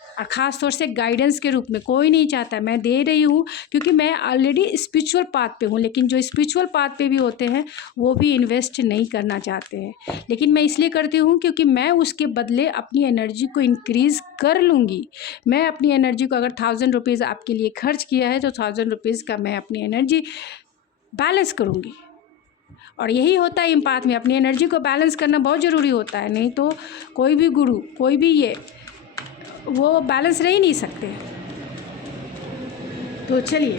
और ख़ास तौर से गाइडेंस के रूप में कोई नहीं चाहता। मैं दे रही हूँ क्योंकि मैं ऑलरेडी स्पिरिचुअल पाथ पे हूँ, लेकिन जो स्पिरिचुअल पाथ पे भी होते हैं वो भी इन्वेस्ट नहीं करना चाहते हैं, लेकिन मैं इसलिए करती हूँ क्योंकि मैं उसके बदले अपनी एनर्जी को इंक्रीज़ कर लूँगी। मैं अपनी एनर्जी को अगर 1000 रुपीज़ आपके लिए खर्च किया है तो 1000 रुपीज़ का मैं अपनी एनर्जी बैलेंस करूँगी, और यही होता है एम्पाथ में, अपनी एनर्जी को बैलेंस करना बहुत ज़रूरी होता है, नहीं तो कोई भी गुरु, कोई भी ये वो बैलेंस रह ही नहीं सकते। तो चलिए,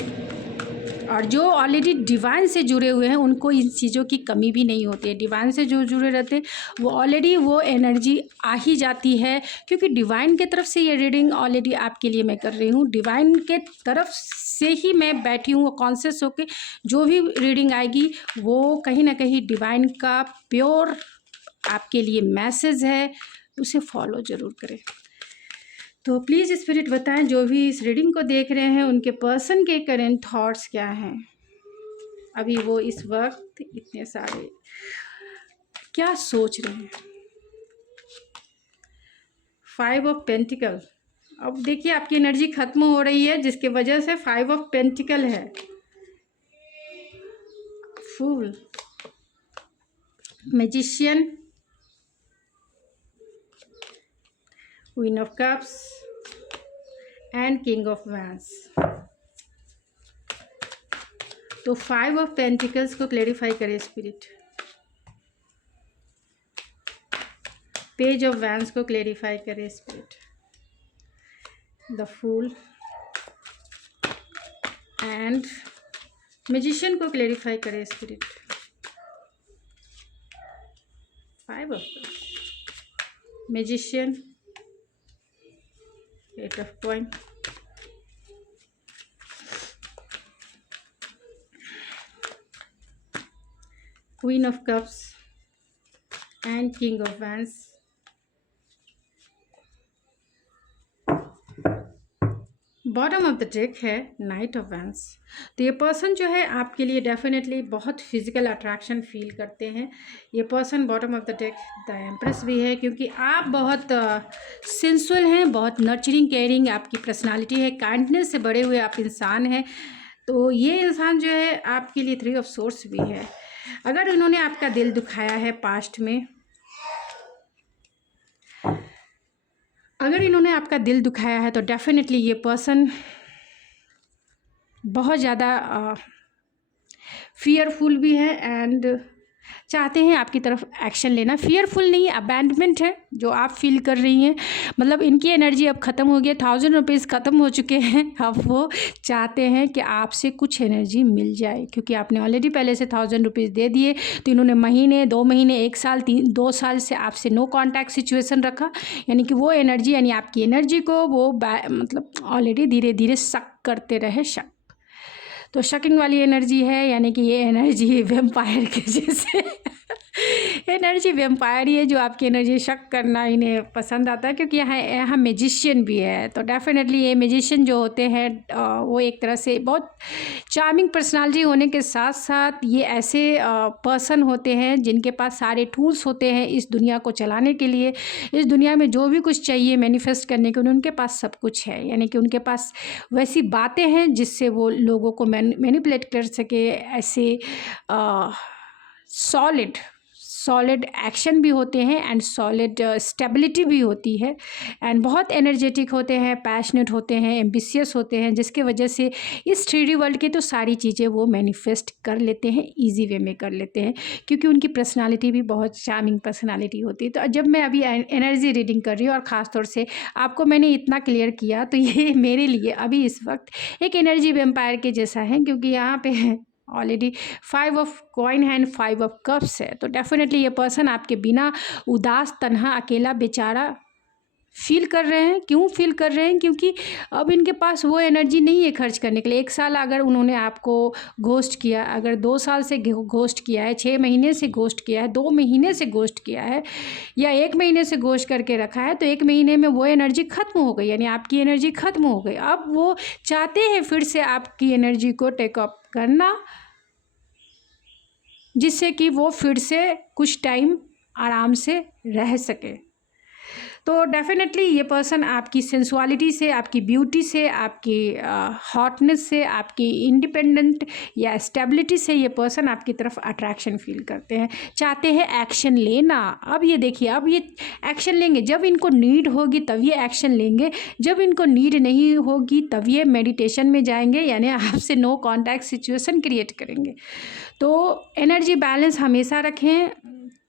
और जो ऑलरेडी डिवाइन से जुड़े हुए हैं उनको इन चीज़ों की कमी भी नहीं होती है। डिवाइन से जो जुड़े रहते हैं वो ऑलरेडी वो एनर्जी आ ही जाती है, क्योंकि डिवाइन के तरफ से ये रीडिंग ऑलरेडी आपके लिए मैं कर रही हूँ, डिवाइन के तरफ से ही मैं बैठी हूँ, कॉन्शियस होके जो भी रीडिंग आएगी वो कहीं ना कहीं डिवाइन का प्योर आपके लिए मैसेज है, उसे फॉलो ज़रूर करें। तो प्लीज़ स्पिरिट बताएं, जो भी इस रीडिंग को देख रहे हैं उनके पर्सन के करेंट थॉट्स क्या हैं, अभी वो इस वक्त इतने सारे क्या सोच रहे हैं। 5 ऑफ पेंटिकल, अब देखिए आपकी एनर्जी ख़त्म हो रही है जिसके वजह से 5 ऑफ पेंटिकल है, fool, magician, queen of cups and king of wands. तो 5 ऑफ पेंटिकल्स को क्लेरिफाई करें स्पिरिट, पेज ऑफ वैंस को क्लेरिफाई करें spirit, the fool and magician को क्लेरिफाई करें spirit, 5 of cups, magician, 8 of coin, Queen of Cups and King of Wands। Bottom of the deck है नाइट ऑफ वैंस। तो ये पर्सन जो है आपके लिए डेफिनेटली बहुत फिजिकल अट्रैक्शन फील करते हैं। ये person bottom of the deck the empress भी है, क्योंकि आप बहुत सेंसुअल हैं, बहुत नर्चरिंग केयरिंग आपकी पर्सनालिटी है, काइंडनेस से बड़े हुए आप इंसान हैं। तो ये इंसान जो है आपके लिए 3 ऑफ सोर्स भी है। अगर इन्होंने आपका दिल दुखाया है पास्ट में, अगर इन्होंने आपका दिल दुखाया है तो डेफिनेटली ये पर्सन बहुत ज़्यादा फियरफुल भी है एंड चाहते हैं आपकी तरफ एक्शन लेना। फियरफुल नहीं, अबैंडमेंट है जो आप फील कर रही हैं, मतलब इनकी एनर्जी अब ख़त्म हो गई, 1000 रुपीज़ ख़त्म हो चुके हैं, अब वो चाहते हैं कि आपसे कुछ एनर्जी मिल जाए, क्योंकि आपने ऑलरेडी पहले से 1000 रुपीज़ दे दिए। तो इन्होंने महीने, 2 महीने, 1 साल, 2 साल से आपसे नो कॉन्टैक्ट सिचुएशन रखा, यानी कि वो एनर्जी, यानी आपकी एनर्जी को वो मतलब ऑलरेडी धीरे धीरे शक करते रहे, शक। तो शकिंग वाली एनर्जी है, यानी कि ये एनर्जी वेम्पायर के जैसे एनर्जी वेम्पायर ही है, जो आपकी एनर्जी शक करना इन्हें पसंद आता है, क्योंकि यहाँ मैजिशियन भी है। तो डेफिनेटली ये मैजिशियन जो होते हैं वो एक तरह से बहुत चार्मिंग पर्सनालिटी होने के साथ साथ ये ऐसे पर्सन होते हैं जिनके पास सारे टूल्स होते हैं इस दुनिया को चलाने के लिए। इस दुनिया में जो भी कुछ चाहिए मैनिफेस्ट करने के लिए उनके पास सब कुछ है, यानी कि उनके पास वैसी बातें हैं जिससे वो लोगों को मैनिपुलेट कर सके, ऐसे सॉलिड एक्शन भी होते हैं एंड सॉलिड स्टेबिलिटी भी होती है एंड बहुत एनर्जेटिक होते हैं, पैशनेट होते हैं, एम्बिशियस होते हैं, जिसके वजह से इस 3D वर्ल्ड की तो सारी चीज़ें वो मैनिफेस्ट कर लेते हैं, ईजी वे में कर लेते हैं, क्योंकि उनकी पर्सनालिटी भी बहुत चार्मिंग पर्सनालिटी होती है। तो जब मैं अभी एनर्जी रीडिंग कर रही हूँ और ख़ास तौर से आपको मैंने इतना क्लियर किया, तो ये मेरे लिए अभी इस वक्त एक एनर्जी वेम्पायर के जैसा है, क्योंकि यहाँ पे ऑलरेडी 5 ऑफ कॉइन है एंड 5 ऑफ कप्स है। तो डेफिनेटली ये पर्सन आपके बिना उदास, तन्हा, अकेला, बेचारा फील कर रहे हैं। क्यों फील कर रहे हैं? क्योंकि अब इनके पास वो एनर्जी नहीं है खर्च करने के लिए। 1 साल अगर उन्होंने आपको घोस्ट किया, अगर 2 साल से घोस्ट किया है, 6 महीने से घोस्ट किया है, 2 महीने से घोस्ट किया है, या 1 महीने से घोस्ट करके रखा है, तो 1 महीने में वो एनर्जी ख़त्म हो गई, यानी आपकी एनर्जी ख़त्म हो गई। अब वो चाहते हैं फिर से आपकी एनर्जी को टेक अप करना, जिससे कि वो फिर से कुछ टाइम आराम से रह सके। तो डेफिनेटली ये पर्सन आपकी सेंसुअलिटी से, आपकी ब्यूटी से, आपकी हॉटनेस से, आपकी इंडिपेंडेंट या स्टेबिलिटी से ये पर्सन आपकी तरफ अट्रैक्शन फील करते हैं, चाहते हैं एक्शन लेना। अब ये देखिए, अब ये एक्शन लेंगे, जब इनको नीड होगी तब ये एक्शन लेंगे, जब इनको नीड नहीं होगी तब ये मेडिटेशन में जाएंगे, यानी आपसे नो कॉन्टैक्ट सिचुएशन क्रिएट करेंगे। तो एनर्जी बैलेंस हमेशा रखें,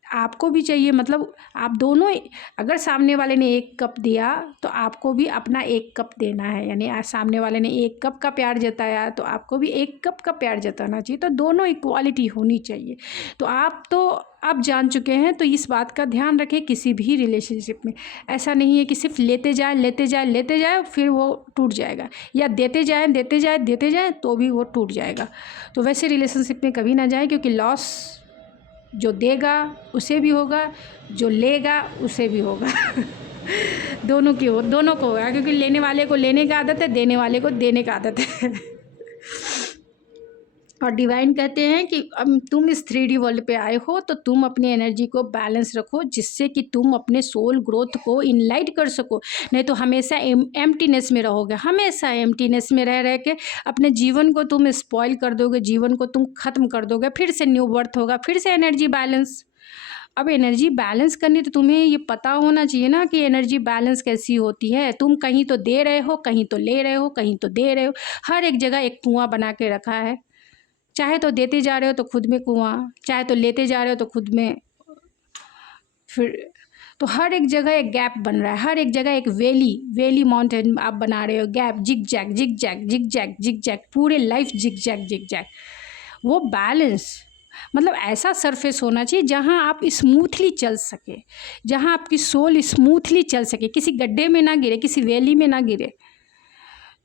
आपको भी चाहिए, मतलब आप दोनों, अगर सामने वाले ने 1 कप दिया तो आपको भी अपना 1 कप देना है, यानी सामने वाले ने 1 कप का प्यार जताया तो आपको भी 1 कप का प्यार जताना चाहिए। तो दोनों इक्वालिटी होनी चाहिए। तो आप जान चुके हैं, तो इस बात का ध्यान रखें किसी भी रिलेशनशिप में। ऐसा नहीं है कि सिर्फ लेते जाए फिर वो टूट जाएगा, या देते जाए तो भी वो टूट जाएगा। तो वैसे रिलेशनशिप में कभी ना जाए, क्योंकि लॉस जो देगा उसे भी होगा, जो लेगा उसे भी होगा दोनों को होगा, क्योंकि लेने वाले को लेने का आदत है, देने वाले को देने का आदत है और डिवाइन कहते हैं कि अब तुम इस 3D वर्ल्ड पे आए हो, तो तुम अपनी एनर्जी को बैलेंस रखो, जिससे कि तुम अपने सोल ग्रोथ को इनलाइट कर सको। नहीं तो हमेशा एम्प्टीनेस में रहोगे, हमेशा एम्प्टीनेस में रह के अपने जीवन को तुम स्पॉइल कर दोगे, जीवन को तुम ख़त्म कर दोगे। फिर से न्यू बर्थ होगा, फिर से एनर्जी बैलेंस। अब एनर्जी बैलेंस करनी तो तुम्हें ये पता होना चाहिए ना कि एनर्जी बैलेंस कैसी होती है। तुम कहीं तो दे रहे हो, कहीं तो ले रहे हो, कहीं तो दे रहे हो, हर एक जगह एक कुआं बना के रखा है। चाहे तो देते जा रहे हो तो खुद में कुआं, चाहे तो लेते जा रहे हो तो खुद में, फिर तो हर एक जगह एक गैप बन रहा है, हर एक जगह एक वैली माउंटेन आप बना रहे हो, गैप, जिग जैग, पूरे लाइफ जिग जैग। वो बैलेंस, मतलब ऐसा सरफेस होना चाहिए जहाँ आप स्मूथली चल सके, जहाँ आपकी सोल स्मूथली चल सके, किसी गड्ढे में ना गिरे, किसी वैली में ना गिरे।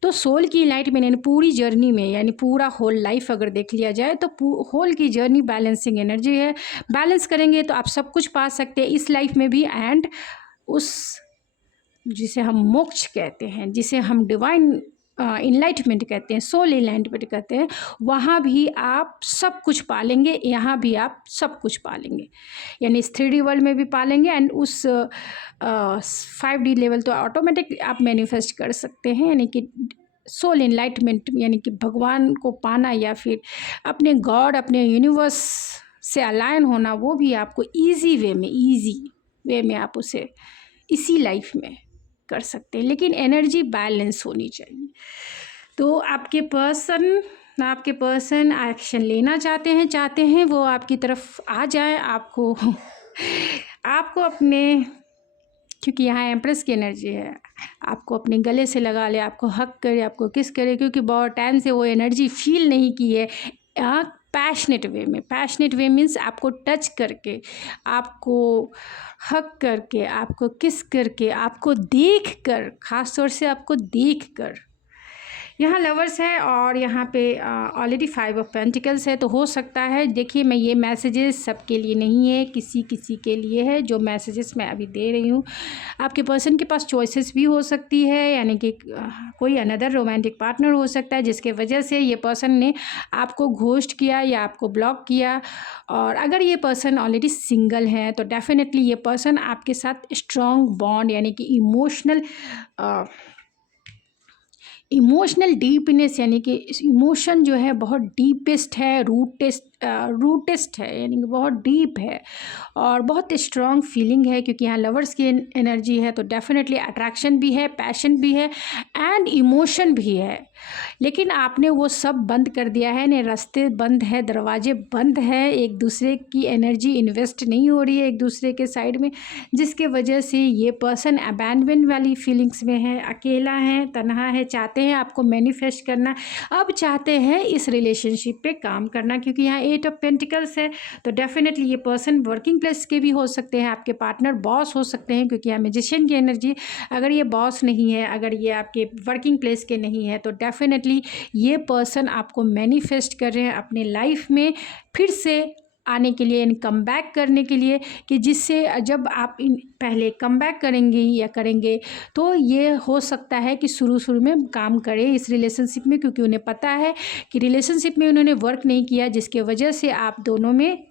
तो सोल की इनलाइटमेंट यानी पूरी जर्नी में, यानी पूरा होल लाइफ अगर देख लिया जाए तो होल की जर्नी बैलेंसिंग एनर्जी है। बैलेंस करेंगे तो आप सब कुछ पा सकते हैं इस लाइफ में भी, एंड उस जिसे हम मोक्ष कहते हैं, जिसे हम डिवाइन इनलाइटमेंट कहते हैं, सोल इनलाइटमेंट कहते हैं, वहाँ भी आप सब कुछ पालेंगे, यहाँ भी आप सब कुछ पालेंगे, यानी इस 3D वर्ल्ड में भी पालेंगे। एंड उस 5D लेवल तो ऑटोमेटिक आप मैनिफेस्ट कर सकते हैं, यानी कि सोल इनलाइटमेंट, यानी कि भगवान को पाना या फिर अपने गॉड, अपने यूनिवर्स से अलाइन होना, वो भी आपको ईजी वे में आप उसे इसी लाइफ में कर सकते हैं। लेकिन एनर्जी बैलेंस होनी चाहिए। तो आपके पर्सन एक्शन लेना चाहते हैं वो आपकी तरफ आ जाए, आपको अपने, क्योंकि यहाँ एम्प्रेस की एनर्जी है, आपको अपने गले से लगा ले, आपको हक करे, आपको किस करे, क्योंकि बहुत टाइम से वो एनर्जी फील नहीं की है पैशनेट वे मीन्स आपको टच करके, आपको हक करके, आपको किस करके, आपको देख कर, ख़ास तौर से आपको देख कर। यहाँ लवर्स है और यहाँ पे ऑलरेडी 5 ऑफ पेंटिकल्स है। तो हो सकता है, देखिए मैं ये मैसेजेस सबके लिए नहीं है, किसी के लिए है जो मैसेजेस मैं अभी दे रही हूँ। आपके पर्सन के पास चॉइसेस भी हो सकती है, यानी कि कोई अनदर रोमांटिक पार्टनर हो सकता है जिसके वजह से ये पर्सन ने आपको घोस्ट किया या आपको ब्लॉक किया। और अगर ये पर्सन ऑलरेडी सिंगल है तो डेफिनेटली ये पर्सन आपके साथ स्ट्रॉन्ग बॉन्ड, यानी कि इमोशनल डीपनेस, यानी कि इमोशन जो है बहुत डीपेस्ट है, रूटेस्ट है, यानी कि बहुत डीप है और बहुत स्ट्रॉन्ग फीलिंग है, क्योंकि यहाँ लवर्स की एनर्जी है। तो डेफिनेटली अट्रैक्शन भी है, पैशन भी है एंड इमोशन भी है। लेकिन आपने वो सब बंद कर दिया है, ने रास्ते बंद है, दरवाजे बंद है, एक दूसरे की एनर्जी इन्वेस्ट नहीं हो रही है एक दूसरे के साइड में, जिसके वजह से ये पर्सन अबैंडनमेंट वाली फीलिंग्स में है, अकेला है, तन्हा है, चाहते हैं आपको मैनिफेस्ट करना, अब चाहते हैं इस रिलेशनशिप पे काम करना, क्योंकि यहाँ 8 ऑफ पेंटिकल्स है। तो डेफिनेटली ये पर्सन वर्किंग प्लेस के भी हो सकते हैं, आपके पार्टनर बॉस हो सकते हैं, क्योंकि यहाँ मैजिशियन की एनर्जी, अगर ये बॉस नहीं है, अगर ये आपके वर्किंग प्लेस के नहीं है, तो डेफिनेटली ये पर्सन आपको मैनिफेस्ट कर रहे हैं अपने लाइफ में फिर से आने के लिए, कम बैक करने के लिए, कि जिससे जब आप पहले कम बैक करेंगे या करेंगे तो ये हो सकता है कि शुरू में काम करें इस रिलेशनशिप में, क्योंकि उन्हें पता है कि रिलेशनशिप में उन्होंने वर्क नहीं किया, जिसके वजह से आप दोनों में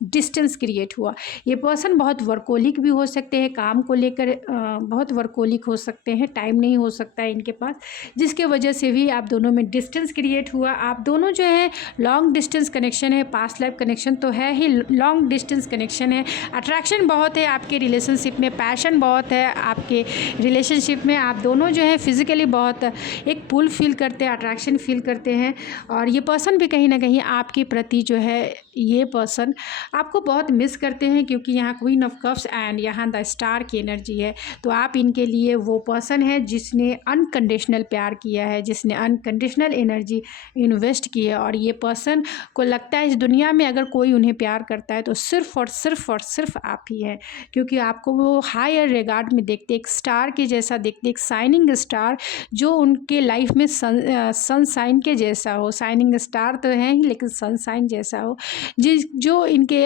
डिस्टेंस क्रिएट हुआ। ये पर्सन बहुत वर्कोलिक भी हो सकते हैं, काम को लेकर बहुत वर्कोलिक हो सकते हैं, टाइम नहीं हो सकता है इनके पास, जिसके वजह से भी आप दोनों में डिस्टेंस क्रिएट हुआ। आप दोनों जो है लॉन्ग डिस्टेंस कनेक्शन है, पास्ट लाइफ कनेक्शन तो है ही, लॉन्ग डिस्टेंस कनेक्शन है, अट्रैक्शन बहुत है आपके रिलेशनशिप में, पैशन बहुत है आपके रिलेशनशिप में, आप दोनों जो है फिज़िकली बहुत एक पुल फील करते हैं, अट्रैक्शन फील करते हैं। और ये पर्सन भी कहीं ना कहीं आपके प्रति जो है, ये पर्सन आपको बहुत मिस करते हैं, क्योंकि यहाँ क्वीन ऑफ कप्स एंड यहाँ द स्टार की एनर्जी है। तो आप इनके लिए वो पर्सन है जिसने अनकंडीशनल प्यार किया है, जिसने अनकंडीशनल एनर्जी इन्वेस्ट की है, और ये पर्सन को लगता है इस दुनिया में अगर कोई उन्हें प्यार करता है तो सिर्फ और सिर्फ और सिर्फ आप ही हैं, क्योंकि आपको वो हायर रिगार्ड में देखते, एक स्टार के जैसा देखते, एक शाइनिंग स्टार जो उनके लाइफ में सनशाइन के जैसा हो। शाइनिंग स्टार तो है ही, लेकिन सनशाइन जैसा हो, जो इनके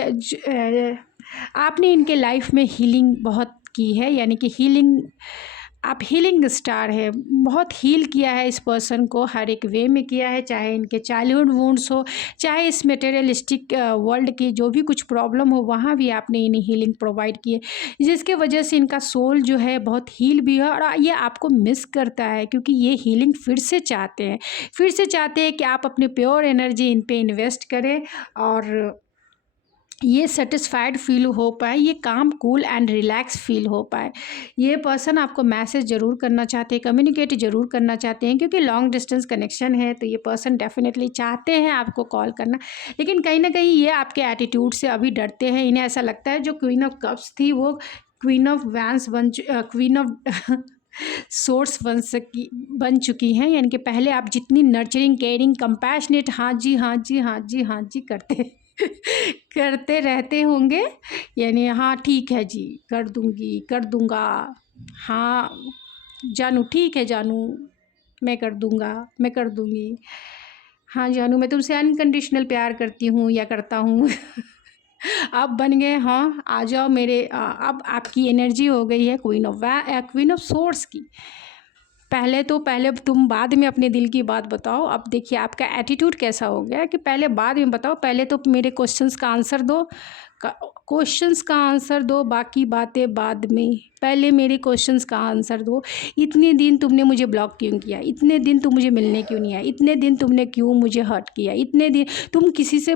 आपने इनके लाइफ में हीलिंग बहुत की है, यानी कि हीलिंग, आप हीलिंग स्टार है, बहुत हील किया है इस पर्सन को, हर एक वे में किया है, चाहे इनके चाइल्डहुड वुंड्स हो, चाहे इस मटेरियलिस्टिक वर्ल्ड की जो भी कुछ प्रॉब्लम हो, वहाँ भी आपने इन्हें हीलिंग प्रोवाइड की है, जिसके वजह से इनका सोल जो है बहुत हील भी है, और ये आपको मिस करता है, क्योंकि ये हीलिंग फिर से चाहते हैं कि आप अपनी प्योर एनर्जी इन पर इन्वेस्ट करें और ये सेटिस्फाइड फील हो पाए, ये काम कूल एंड रिलैक्स फील हो पाए। ये पर्सन आपको मैसेज ज़रूर करना चाहते हैं, कम्युनिकेट ज़रूर करना चाहते हैं, क्योंकि लॉन्ग डिस्टेंस कनेक्शन है, तो ये पर्सन डेफिनेटली चाहते हैं आपको कॉल करना, लेकिन कहीं ना कहीं ये आपके एटीट्यूड से अभी डरते हैं। इन्हें ऐसा लगता है जो क्वीन ऑफ कप्स थी वो queen of vents queen of source बन चुकी हैं, यानी कि पहले आप जितनी नर्चरिंग, केयरिंग, कंपैशनेट, हाँ जी हाँ जी हाँ जी हाँ जी करते रहते होंगे, यानी हाँ ठीक है जी, कर दूंगी, कर दूंगा, हाँ जानू ठीक है, जानू मैं कर दूंगा, मैं कर दूंगी, हाँ जानू मैं तुमसे अनकंडीशनल प्यार करती हूँ या करता हूँ अब बन गए, हाँ आ जाओ मेरे, अब आपकी एनर्जी हो गई है क्वीन ऑफ सोर्स की। पहले तुम बाद में अपने दिल की बात बताओ। अब देखिए आपका एटीट्यूड कैसा हो गया कि पहले बाद में बताओ, पहले तो मेरे क्वेश्चंस का आंसर दो, बाकी बातें बाद में, पहले मेरे क्वेश्चंस का आंसर दो। इतने दिन तुमने मुझे ब्लॉक क्यों किया, इतने दिन तुम मुझे मिलने क्यों नहीं आया, इतने दिन तुमने क्यों मुझे हर्ट किया, इतने दिन तुम किसी से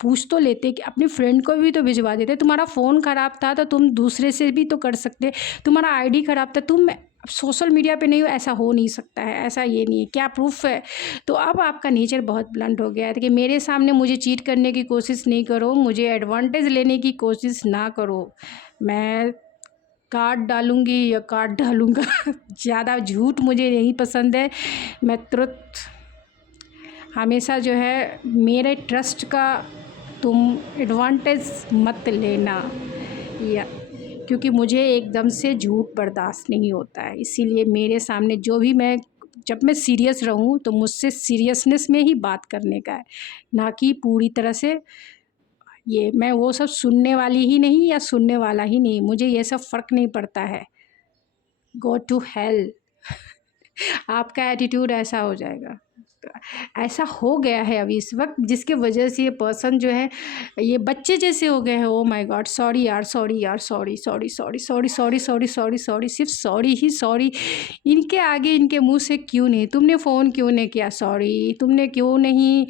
पूछ तो लेते, कि अपनी फ्रेंड को भी तो भिजवा देते, तुम्हारा फ़ोन ख़राब था तो तुम दूसरे से भी तो कर सकते, तुम्हारा आईडी ख़राब था, तुम सोशल मीडिया पे नहीं हो, ऐसा हो नहीं सकता है, ऐसा ये नहीं है, क्या प्रूफ है। तो अब आपका नेचर बहुत ब्लंट हो गया है कि मेरे सामने मुझे चीट करने की कोशिश नहीं करो, मुझे एडवांटेज लेने की कोशिश ना करो, मैं काट डालूँगी या काट डालूँगा ज़्यादा झूठ मुझे नहीं पसंद है, मैं ट्रुथ हमेशा जो है, मेरे ट्रस्ट का तुम एडवांटेज मत लेना, या क्योंकि मुझे एकदम से झूठ बर्दाश्त नहीं होता है, इसीलिए मेरे सामने जो भी जब मैं सीरियस रहूं तो मुझसे सीरियसनेस में ही बात करने का है, ना कि पूरी तरह से ये मैं वो सब सुनने वाली ही नहीं या सुनने वाला ही नहीं, मुझे ये सब फ़र्क नहीं पड़ता है, गो टू हेल आपका एटीट्यूड ऐसा हो जाएगा, ऐसा हो गया है अभी इस वक्त, जिसके वजह से ये पर्सन जो है ये बच्चे जैसे हो गए हैं। ओ माय गॉड, सॉरी यार, सॉरी यार, sorry sorry sorry sorry sorry sorry sorry sorry, सिर्फ सॉरी ही सॉरी। इनके आगे इनके मुंह से क्यों नहीं, तुमने फ़ोन क्यों नहीं किया, सॉरी, तुमने क्यों नहीं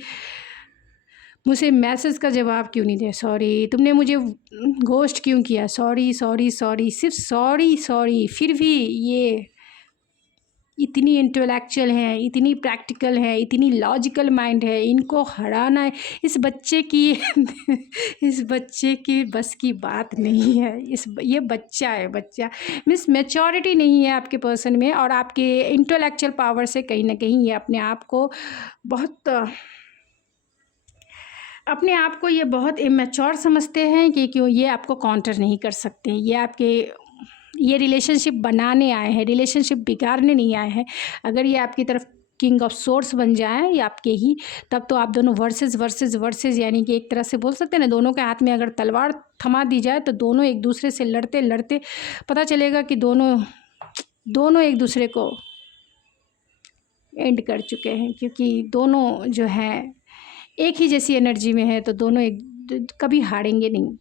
मुझे मैसेज का जवाब क्यों नहीं दिया, सॉरी। तुमने मुझे घोस्ट क्यों किया, सॉरी सॉरी सॉरी, सिर्फ सॉरी सॉरी। फिर भी ये इतनी इंटेलेक्चुअल हैं, इतनी प्रैक्टिकल है, इतनी लॉजिकल माइंड है, इनको हराना है इस बच्चे की इस बच्चे की बस की बात नहीं है। ये बच्चा है, बच्चा मीन्स मैच्योरिटी नहीं है आपके पर्सन में, और आपके इंटेलेक्चुअल पावर से कहीं ना कहीं ये अपने आप को ये बहुत इमेच्योर समझते हैं कि क्यों ये आपको काउंटर नहीं कर सकते। ये रिलेशनशिप बनाने आए हैं, रिलेशनशिप बिगाड़ने नहीं आए हैं। अगर ये आपकी तरफ किंग ऑफ सोर्स बन जाए या आपके ही, तब तो आप दोनों वर्सेस यानी कि एक तरह से बोल सकते हैं ना, दोनों के हाथ में अगर तलवार थमा दी जाए तो दोनों एक दूसरे से लड़ते लड़ते पता चलेगा कि दोनों एक दूसरे को एंड कर चुके हैं, क्योंकि दोनों जो है एक ही जैसी एनर्जी में है, तो दोनों कभी हारेंगे नहीं।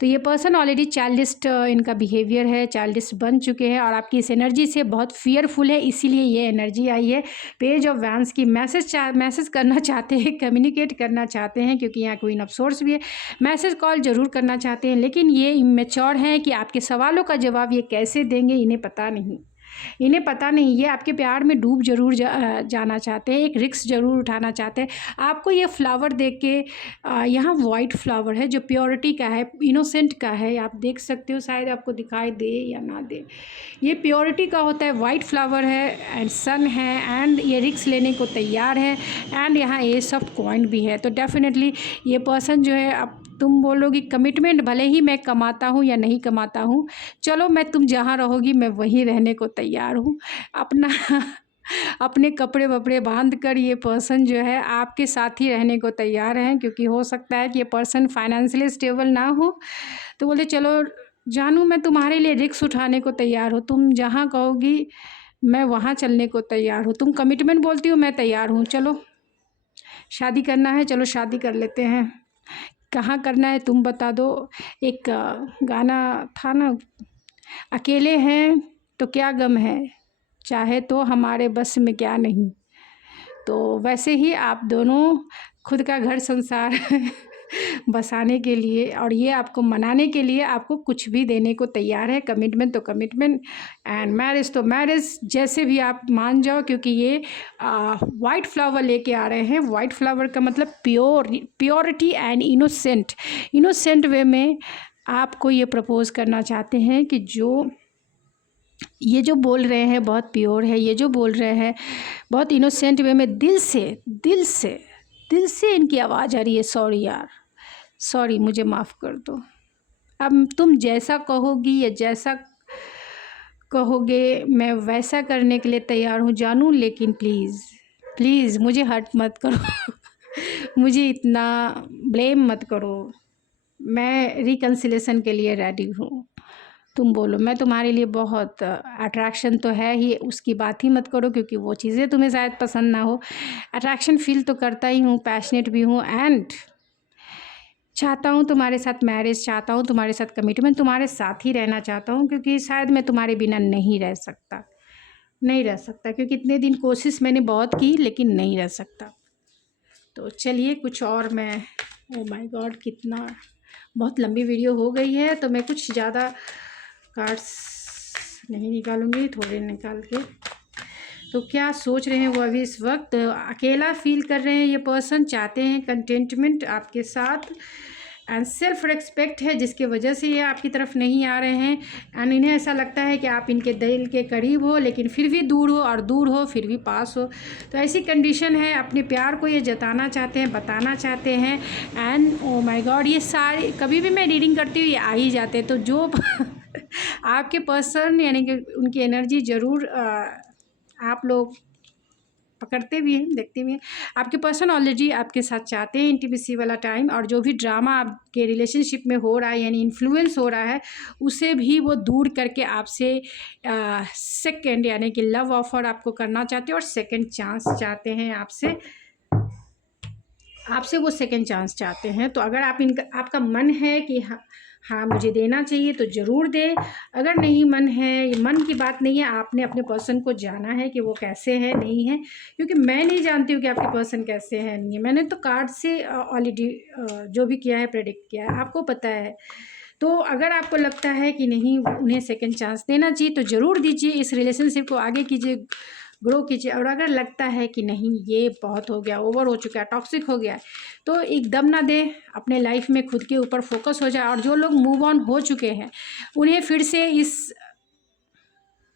तो ये पर्सन ऑलरेडी चाइल्डिस्ट इनका बिहेवियर है, चाइल्डिस्ट बन चुके हैं और आपकी इस एनर्जी से बहुत फियरफुल है, इसीलिए ये एनर्जी आई है। पेज ऑफ वैंस की मैसेज करना चाहते हैं, कम्युनिकेट करना चाहते हैं, क्योंकि यहाँ क्वीन ऑफ सोर्स भी है। मैसेज कॉल ज़रूर करना चाहते हैं, लेकिन ये इमेच्योर हैं कि आपके सवालों का जवाब ये कैसे देंगे, इन्हें पता नहीं। ये आपके प्यार में डूब जरूर जाना चाहते हैं, एक रिस्क ज़रूर उठाना चाहते हैं। आपको ये फ्लावर देख के यहाँ वाइट फ्लावर है जो प्योरिटी का है, इनोसेंट का है, आप देख सकते हो, शायद आपको दिखाई दे या ना दे। ये प्योरिटी का होता है, वाइट फ्लावर है एंड सन है, एंड ये रिस्क लेने को तैयार है, एंड यहाँ एस ऑफ कॉइन भी है। तो डेफिनेटली ये पर्सन जो है, अब तुम बोलोगी कमिटमेंट, भले ही मैं कमाता हूँ या नहीं कमाता हूँ, चलो मैं तुम जहाँ रहोगी मैं वहीं रहने को तैयार हूँ। अपने कपड़े वपड़े बांध कर ये पर्सन जो है आपके साथ ही रहने को तैयार हैं, क्योंकि हो सकता है कि ये पर्सन फाइनेंशियली स्टेबल ना हो, तो बोले चलो जानू मैं तुम्हारे लिए रिस्क उठाने को तैयार हूँ, तुम जहाँ कहोगी मैं वहाँ चलने को तैयार हूँ, तुम कमिटमेंट बोलती हो मैं तैयार हूँ, चलो शादी करना है, चलो शादी कर लेते हैं, कहाँ करना है तुम बता दो। एक गाना था ना, अकेले हैं तो क्या गम है, चाहे तो हमारे बस में क्या नहीं। तो वैसे ही आप दोनों खुद का घर संसार बसाने के लिए और ये आपको मनाने के लिए आपको कुछ भी देने को तैयार है। कमिटमेंट तो कमिटमेंट एंड मैरिज तो मैरिज, जैसे भी आप मान जाओ, क्योंकि ये वाइट फ्लावर लेके आ रहे हैं। वाइट फ्लावर का मतलब प्योरिटी एंड इनोसेंट वे में आपको ये प्रपोज करना चाहते हैं कि ये जो बोल रहे हैं बहुत प्योर है, ये जो बोल रहे हैं बहुत इनोसेंट वे में, दिल से इनकी आवाज़ आ रही है, सॉरी यार, सॉरी मुझे माफ़ कर दो। अब तुम जैसा कहोगी या जैसा कहोगे मैं वैसा करने के लिए तैयार हूँ जानू, लेकिन प्लीज़ मुझे हर्ट मत करो मुझे इतना ब्लेम मत करो, मैं रिकन्सिलेशन के लिए रेडी हूँ। तुम बोलो, मैं तुम्हारे लिए बहुत अट्रैक्शन तो है ही, उसकी बात ही मत करो, क्योंकि वो चीज़ें तुम्हें शायद पसंद ना हो। अट्रैक्शन फील तो करता ही हूँ, पैशनेट भी हूँ, एंड चाहता हूँ तुम्हारे साथ मैरिज, चाहता हूँ तुम्हारे साथ कमिटमेंट, तुम्हारे साथ ही रहना चाहता हूँ, क्योंकि शायद मैं तुम्हारे बिना नहीं रह सकता, क्योंकि इतने दिन कोशिश मैंने बहुत की लेकिन नहीं रह सकता। तो चलिए कुछ और मैं, ओ माय गॉड कितना बहुत लंबी वीडियो हो गई है, तो मैं कुछ ज़्यादा कार्ड्स नहीं निकालूंगी, थोड़े निकाल के। तो क्या सोच रहे हैं वो अभी इस वक्त, अकेला फील कर रहे हैं ये पर्सन, चाहते हैं कंटेंटमेंट आपके साथ एंड सेल्फ रिस्पेक्ट है, जिसके वजह से ये आपकी तरफ नहीं आ रहे हैं। एंड इन्हें ऐसा लगता है कि आप इनके दिल के करीब हो, लेकिन फिर भी दूर हो, और दूर हो फिर भी पास हो। तो ऐसी कंडीशन है, अपने प्यार को ये जताना चाहते हैं, बताना चाहते हैं। एंड ओ माय गॉड, ये सारे कभी भी मैं रीडिंग करती हूँ ये आ ही जाते हैं। तो जो आपके पर्सन यानी कि उनकी एनर्जी ज़रूर आप लोग पकड़ते भी हैं, देखते भी हैं। आपके पर्सन ऑलरेडी आपके साथ चाहते हैं इंटीमेसी वाला टाइम, और जो भी ड्रामा आपके रिलेशनशिप में हो रहा है यानी इन्फ्लुएंस हो रहा है, उसे भी वो दूर करके आपसे सेकंड यानी कि लव ऑफर आपको करना चाहते हैं, और सेकंड चांस चाहते हैं आपसे वो सेकंड चांस चाहते हैं। तो अगर आपका मन है कि हाँ मुझे देना चाहिए तो ज़रूर दे। अगर नहीं मन है, ये मन की बात नहीं है, आपने अपने पर्सन को जाना है कि वो कैसे है नहीं है, क्योंकि मैं नहीं जानती हूँ कि आपके पर्सन कैसे हैं नहीं है। मैंने तो कार्ड से ऑलरेडी जो भी किया है प्रेडिक्ट किया है, आपको पता है। तो अगर आपको लगता है कि नहीं उन्हें सेकंड चांस देना चाहिए तो ज़रूर दीजिए, इस रिलेशनशिप को आगे कीजिए, ग्रो कीजिए। और अगर लगता है कि नहीं ये बहुत हो गया, ओवर हो चुका है, टॉक्सिक हो गया है, तो एकदम ना दे, अपने लाइफ में खुद के ऊपर फोकस हो जाए। और जो लोग मूव ऑन हो चुके हैं उन्हें फिर से इस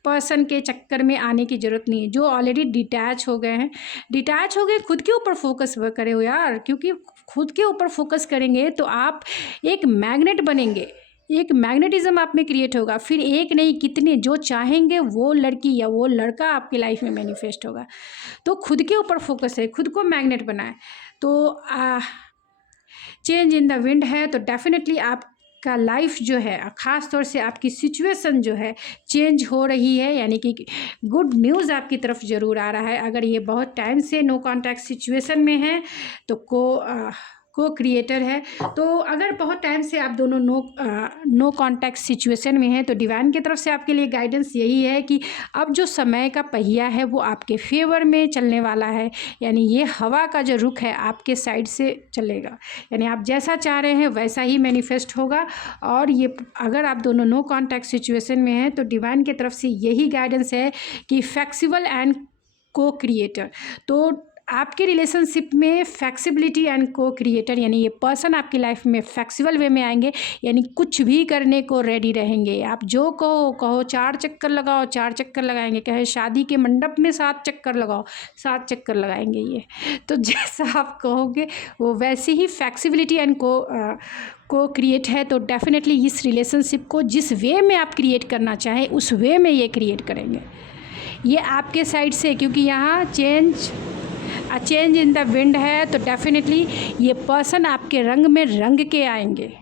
पर्सन के चक्कर में आने की ज़रूरत नहीं है। जो ऑलरेडी डिटैच हो गए हैं, डिटैच हो गए, खुद के ऊपर फोकस करें हो यार, क्योंकि खुद के ऊपर फोकस करेंगे तो आप एक मैग्नेट बनेंगे, एक मैग्नेटिज्म आप में क्रिएट होगा। फिर एक नहीं कितने जो चाहेंगे वो लड़की या वो लड़का आपकी लाइफ में मैनिफेस्ट होगा। तो खुद के ऊपर फोकस है, खुद को मैग्नेट बनाए। तो चेंज इन द विंड है तो डेफिनेटली आपका लाइफ जो है, ख़ास तौर से आपकी सिचुएशन जो है चेंज हो रही है, यानी कि गुड न्यूज़ आपकी तरफ ज़रूर आ रहा है। अगर ये बहुत टाइम से नो कॉन्टैक्ट सिचुएशन में है तो को क्रिएटर है। तो अगर बहुत टाइम से आप दोनों नो कॉन्टैक्ट सिचुएशन में हैं तो डिवाइन की तरफ से आपके लिए गाइडेंस यही है कि अब जो समय का पहिया है वो आपके फेवर में चलने वाला है। यानी ये हवा का जो रुख है आपके साइड से चलेगा, यानी आप जैसा चाह रहे हैं वैसा ही मैनिफेस्ट होगा। और ये अगर आप दोनों नो कॉन्टैक्ट सिचुएशन में हैं तो डिवाइन की तरफ से यही गाइडेंस है कि फ्लेक्सिबल एंड को क्रिएटर। तो आपके रिलेशनशिप में फ्लेक्सिबिलिटी एंड को क्रिएटर, यानी ये पर्सन आपकी लाइफ में फ्लेक्सिबल वे में आएंगे, यानी कुछ भी करने को रेडी रहेंगे। आप जो कहो 4 चक्कर लगाओ 4 चक्कर लगाएंगे, कहे शादी के मंडप में 7 चक्कर लगाओ 7 चक्कर लगाएंगे। ये तो जैसा आप कहोगे वो वैसे ही फ्लेक्सिबिलिटी एंड को क्रिएट है। तो डेफिनेटली इस रिलेशनशिप को जिस वे में आप क्रिएट करना चाहें उस वे में ये क्रिएट करेंगे, ये आपके साइड से। क्योंकि यहाँ चेंज इन द विंड है तो डेफिनेटली ये पर्सन आपके रंग में रंग के आएंगे,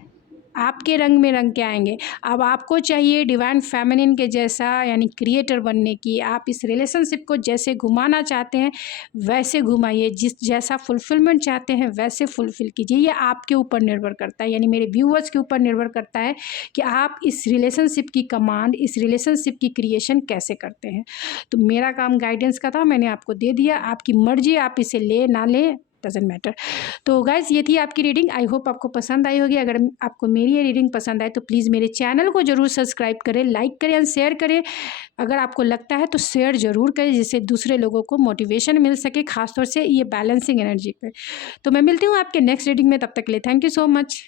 आपके रंग में रंग के आएंगे। अब आपको चाहिए डिवाइन फेमिनिन के जैसा, यानी क्रिएटर बनने की। आप इस रिलेशनशिप को जैसे घुमाना चाहते हैं वैसे घुमाइए, जैसा फुलफिलमेंट चाहते हैं वैसे फुलफिल कीजिए। ये आपके ऊपर निर्भर करता है, यानी मेरे व्यूअर्स के ऊपर निर्भर करता है कि आप इस रिलेशनशिप की कमांड, इस रिलेशनशिप की क्रिएशन कैसे करते हैं। तो मेरा काम गाइडेंस का था, मैंने आपको दे दिया, आपकी मर्जी, आप इसे ले ना ले डजेंट मैटर। तो गाइज ये थी आपकी रीडिंग, आई होप आपको पसंद आई होगी। अगर आपको मेरी ये रीडिंग पसंद आए तो प्लीज़ मेरे चैनल को ज़रूर सब्सक्राइब करें, लाइक करें और शेयर करें। अगर आपको लगता है तो शेयर ज़रूर करें जिससे दूसरे लोगों को मोटिवेशन मिल सके, खासतौर से ये बैलेंसिंग एनर्जी पे। तो मैं मिलती हूँ आपके नेक्स्ट रीडिंग में, तब तक के लिए थैंक यू सो मच।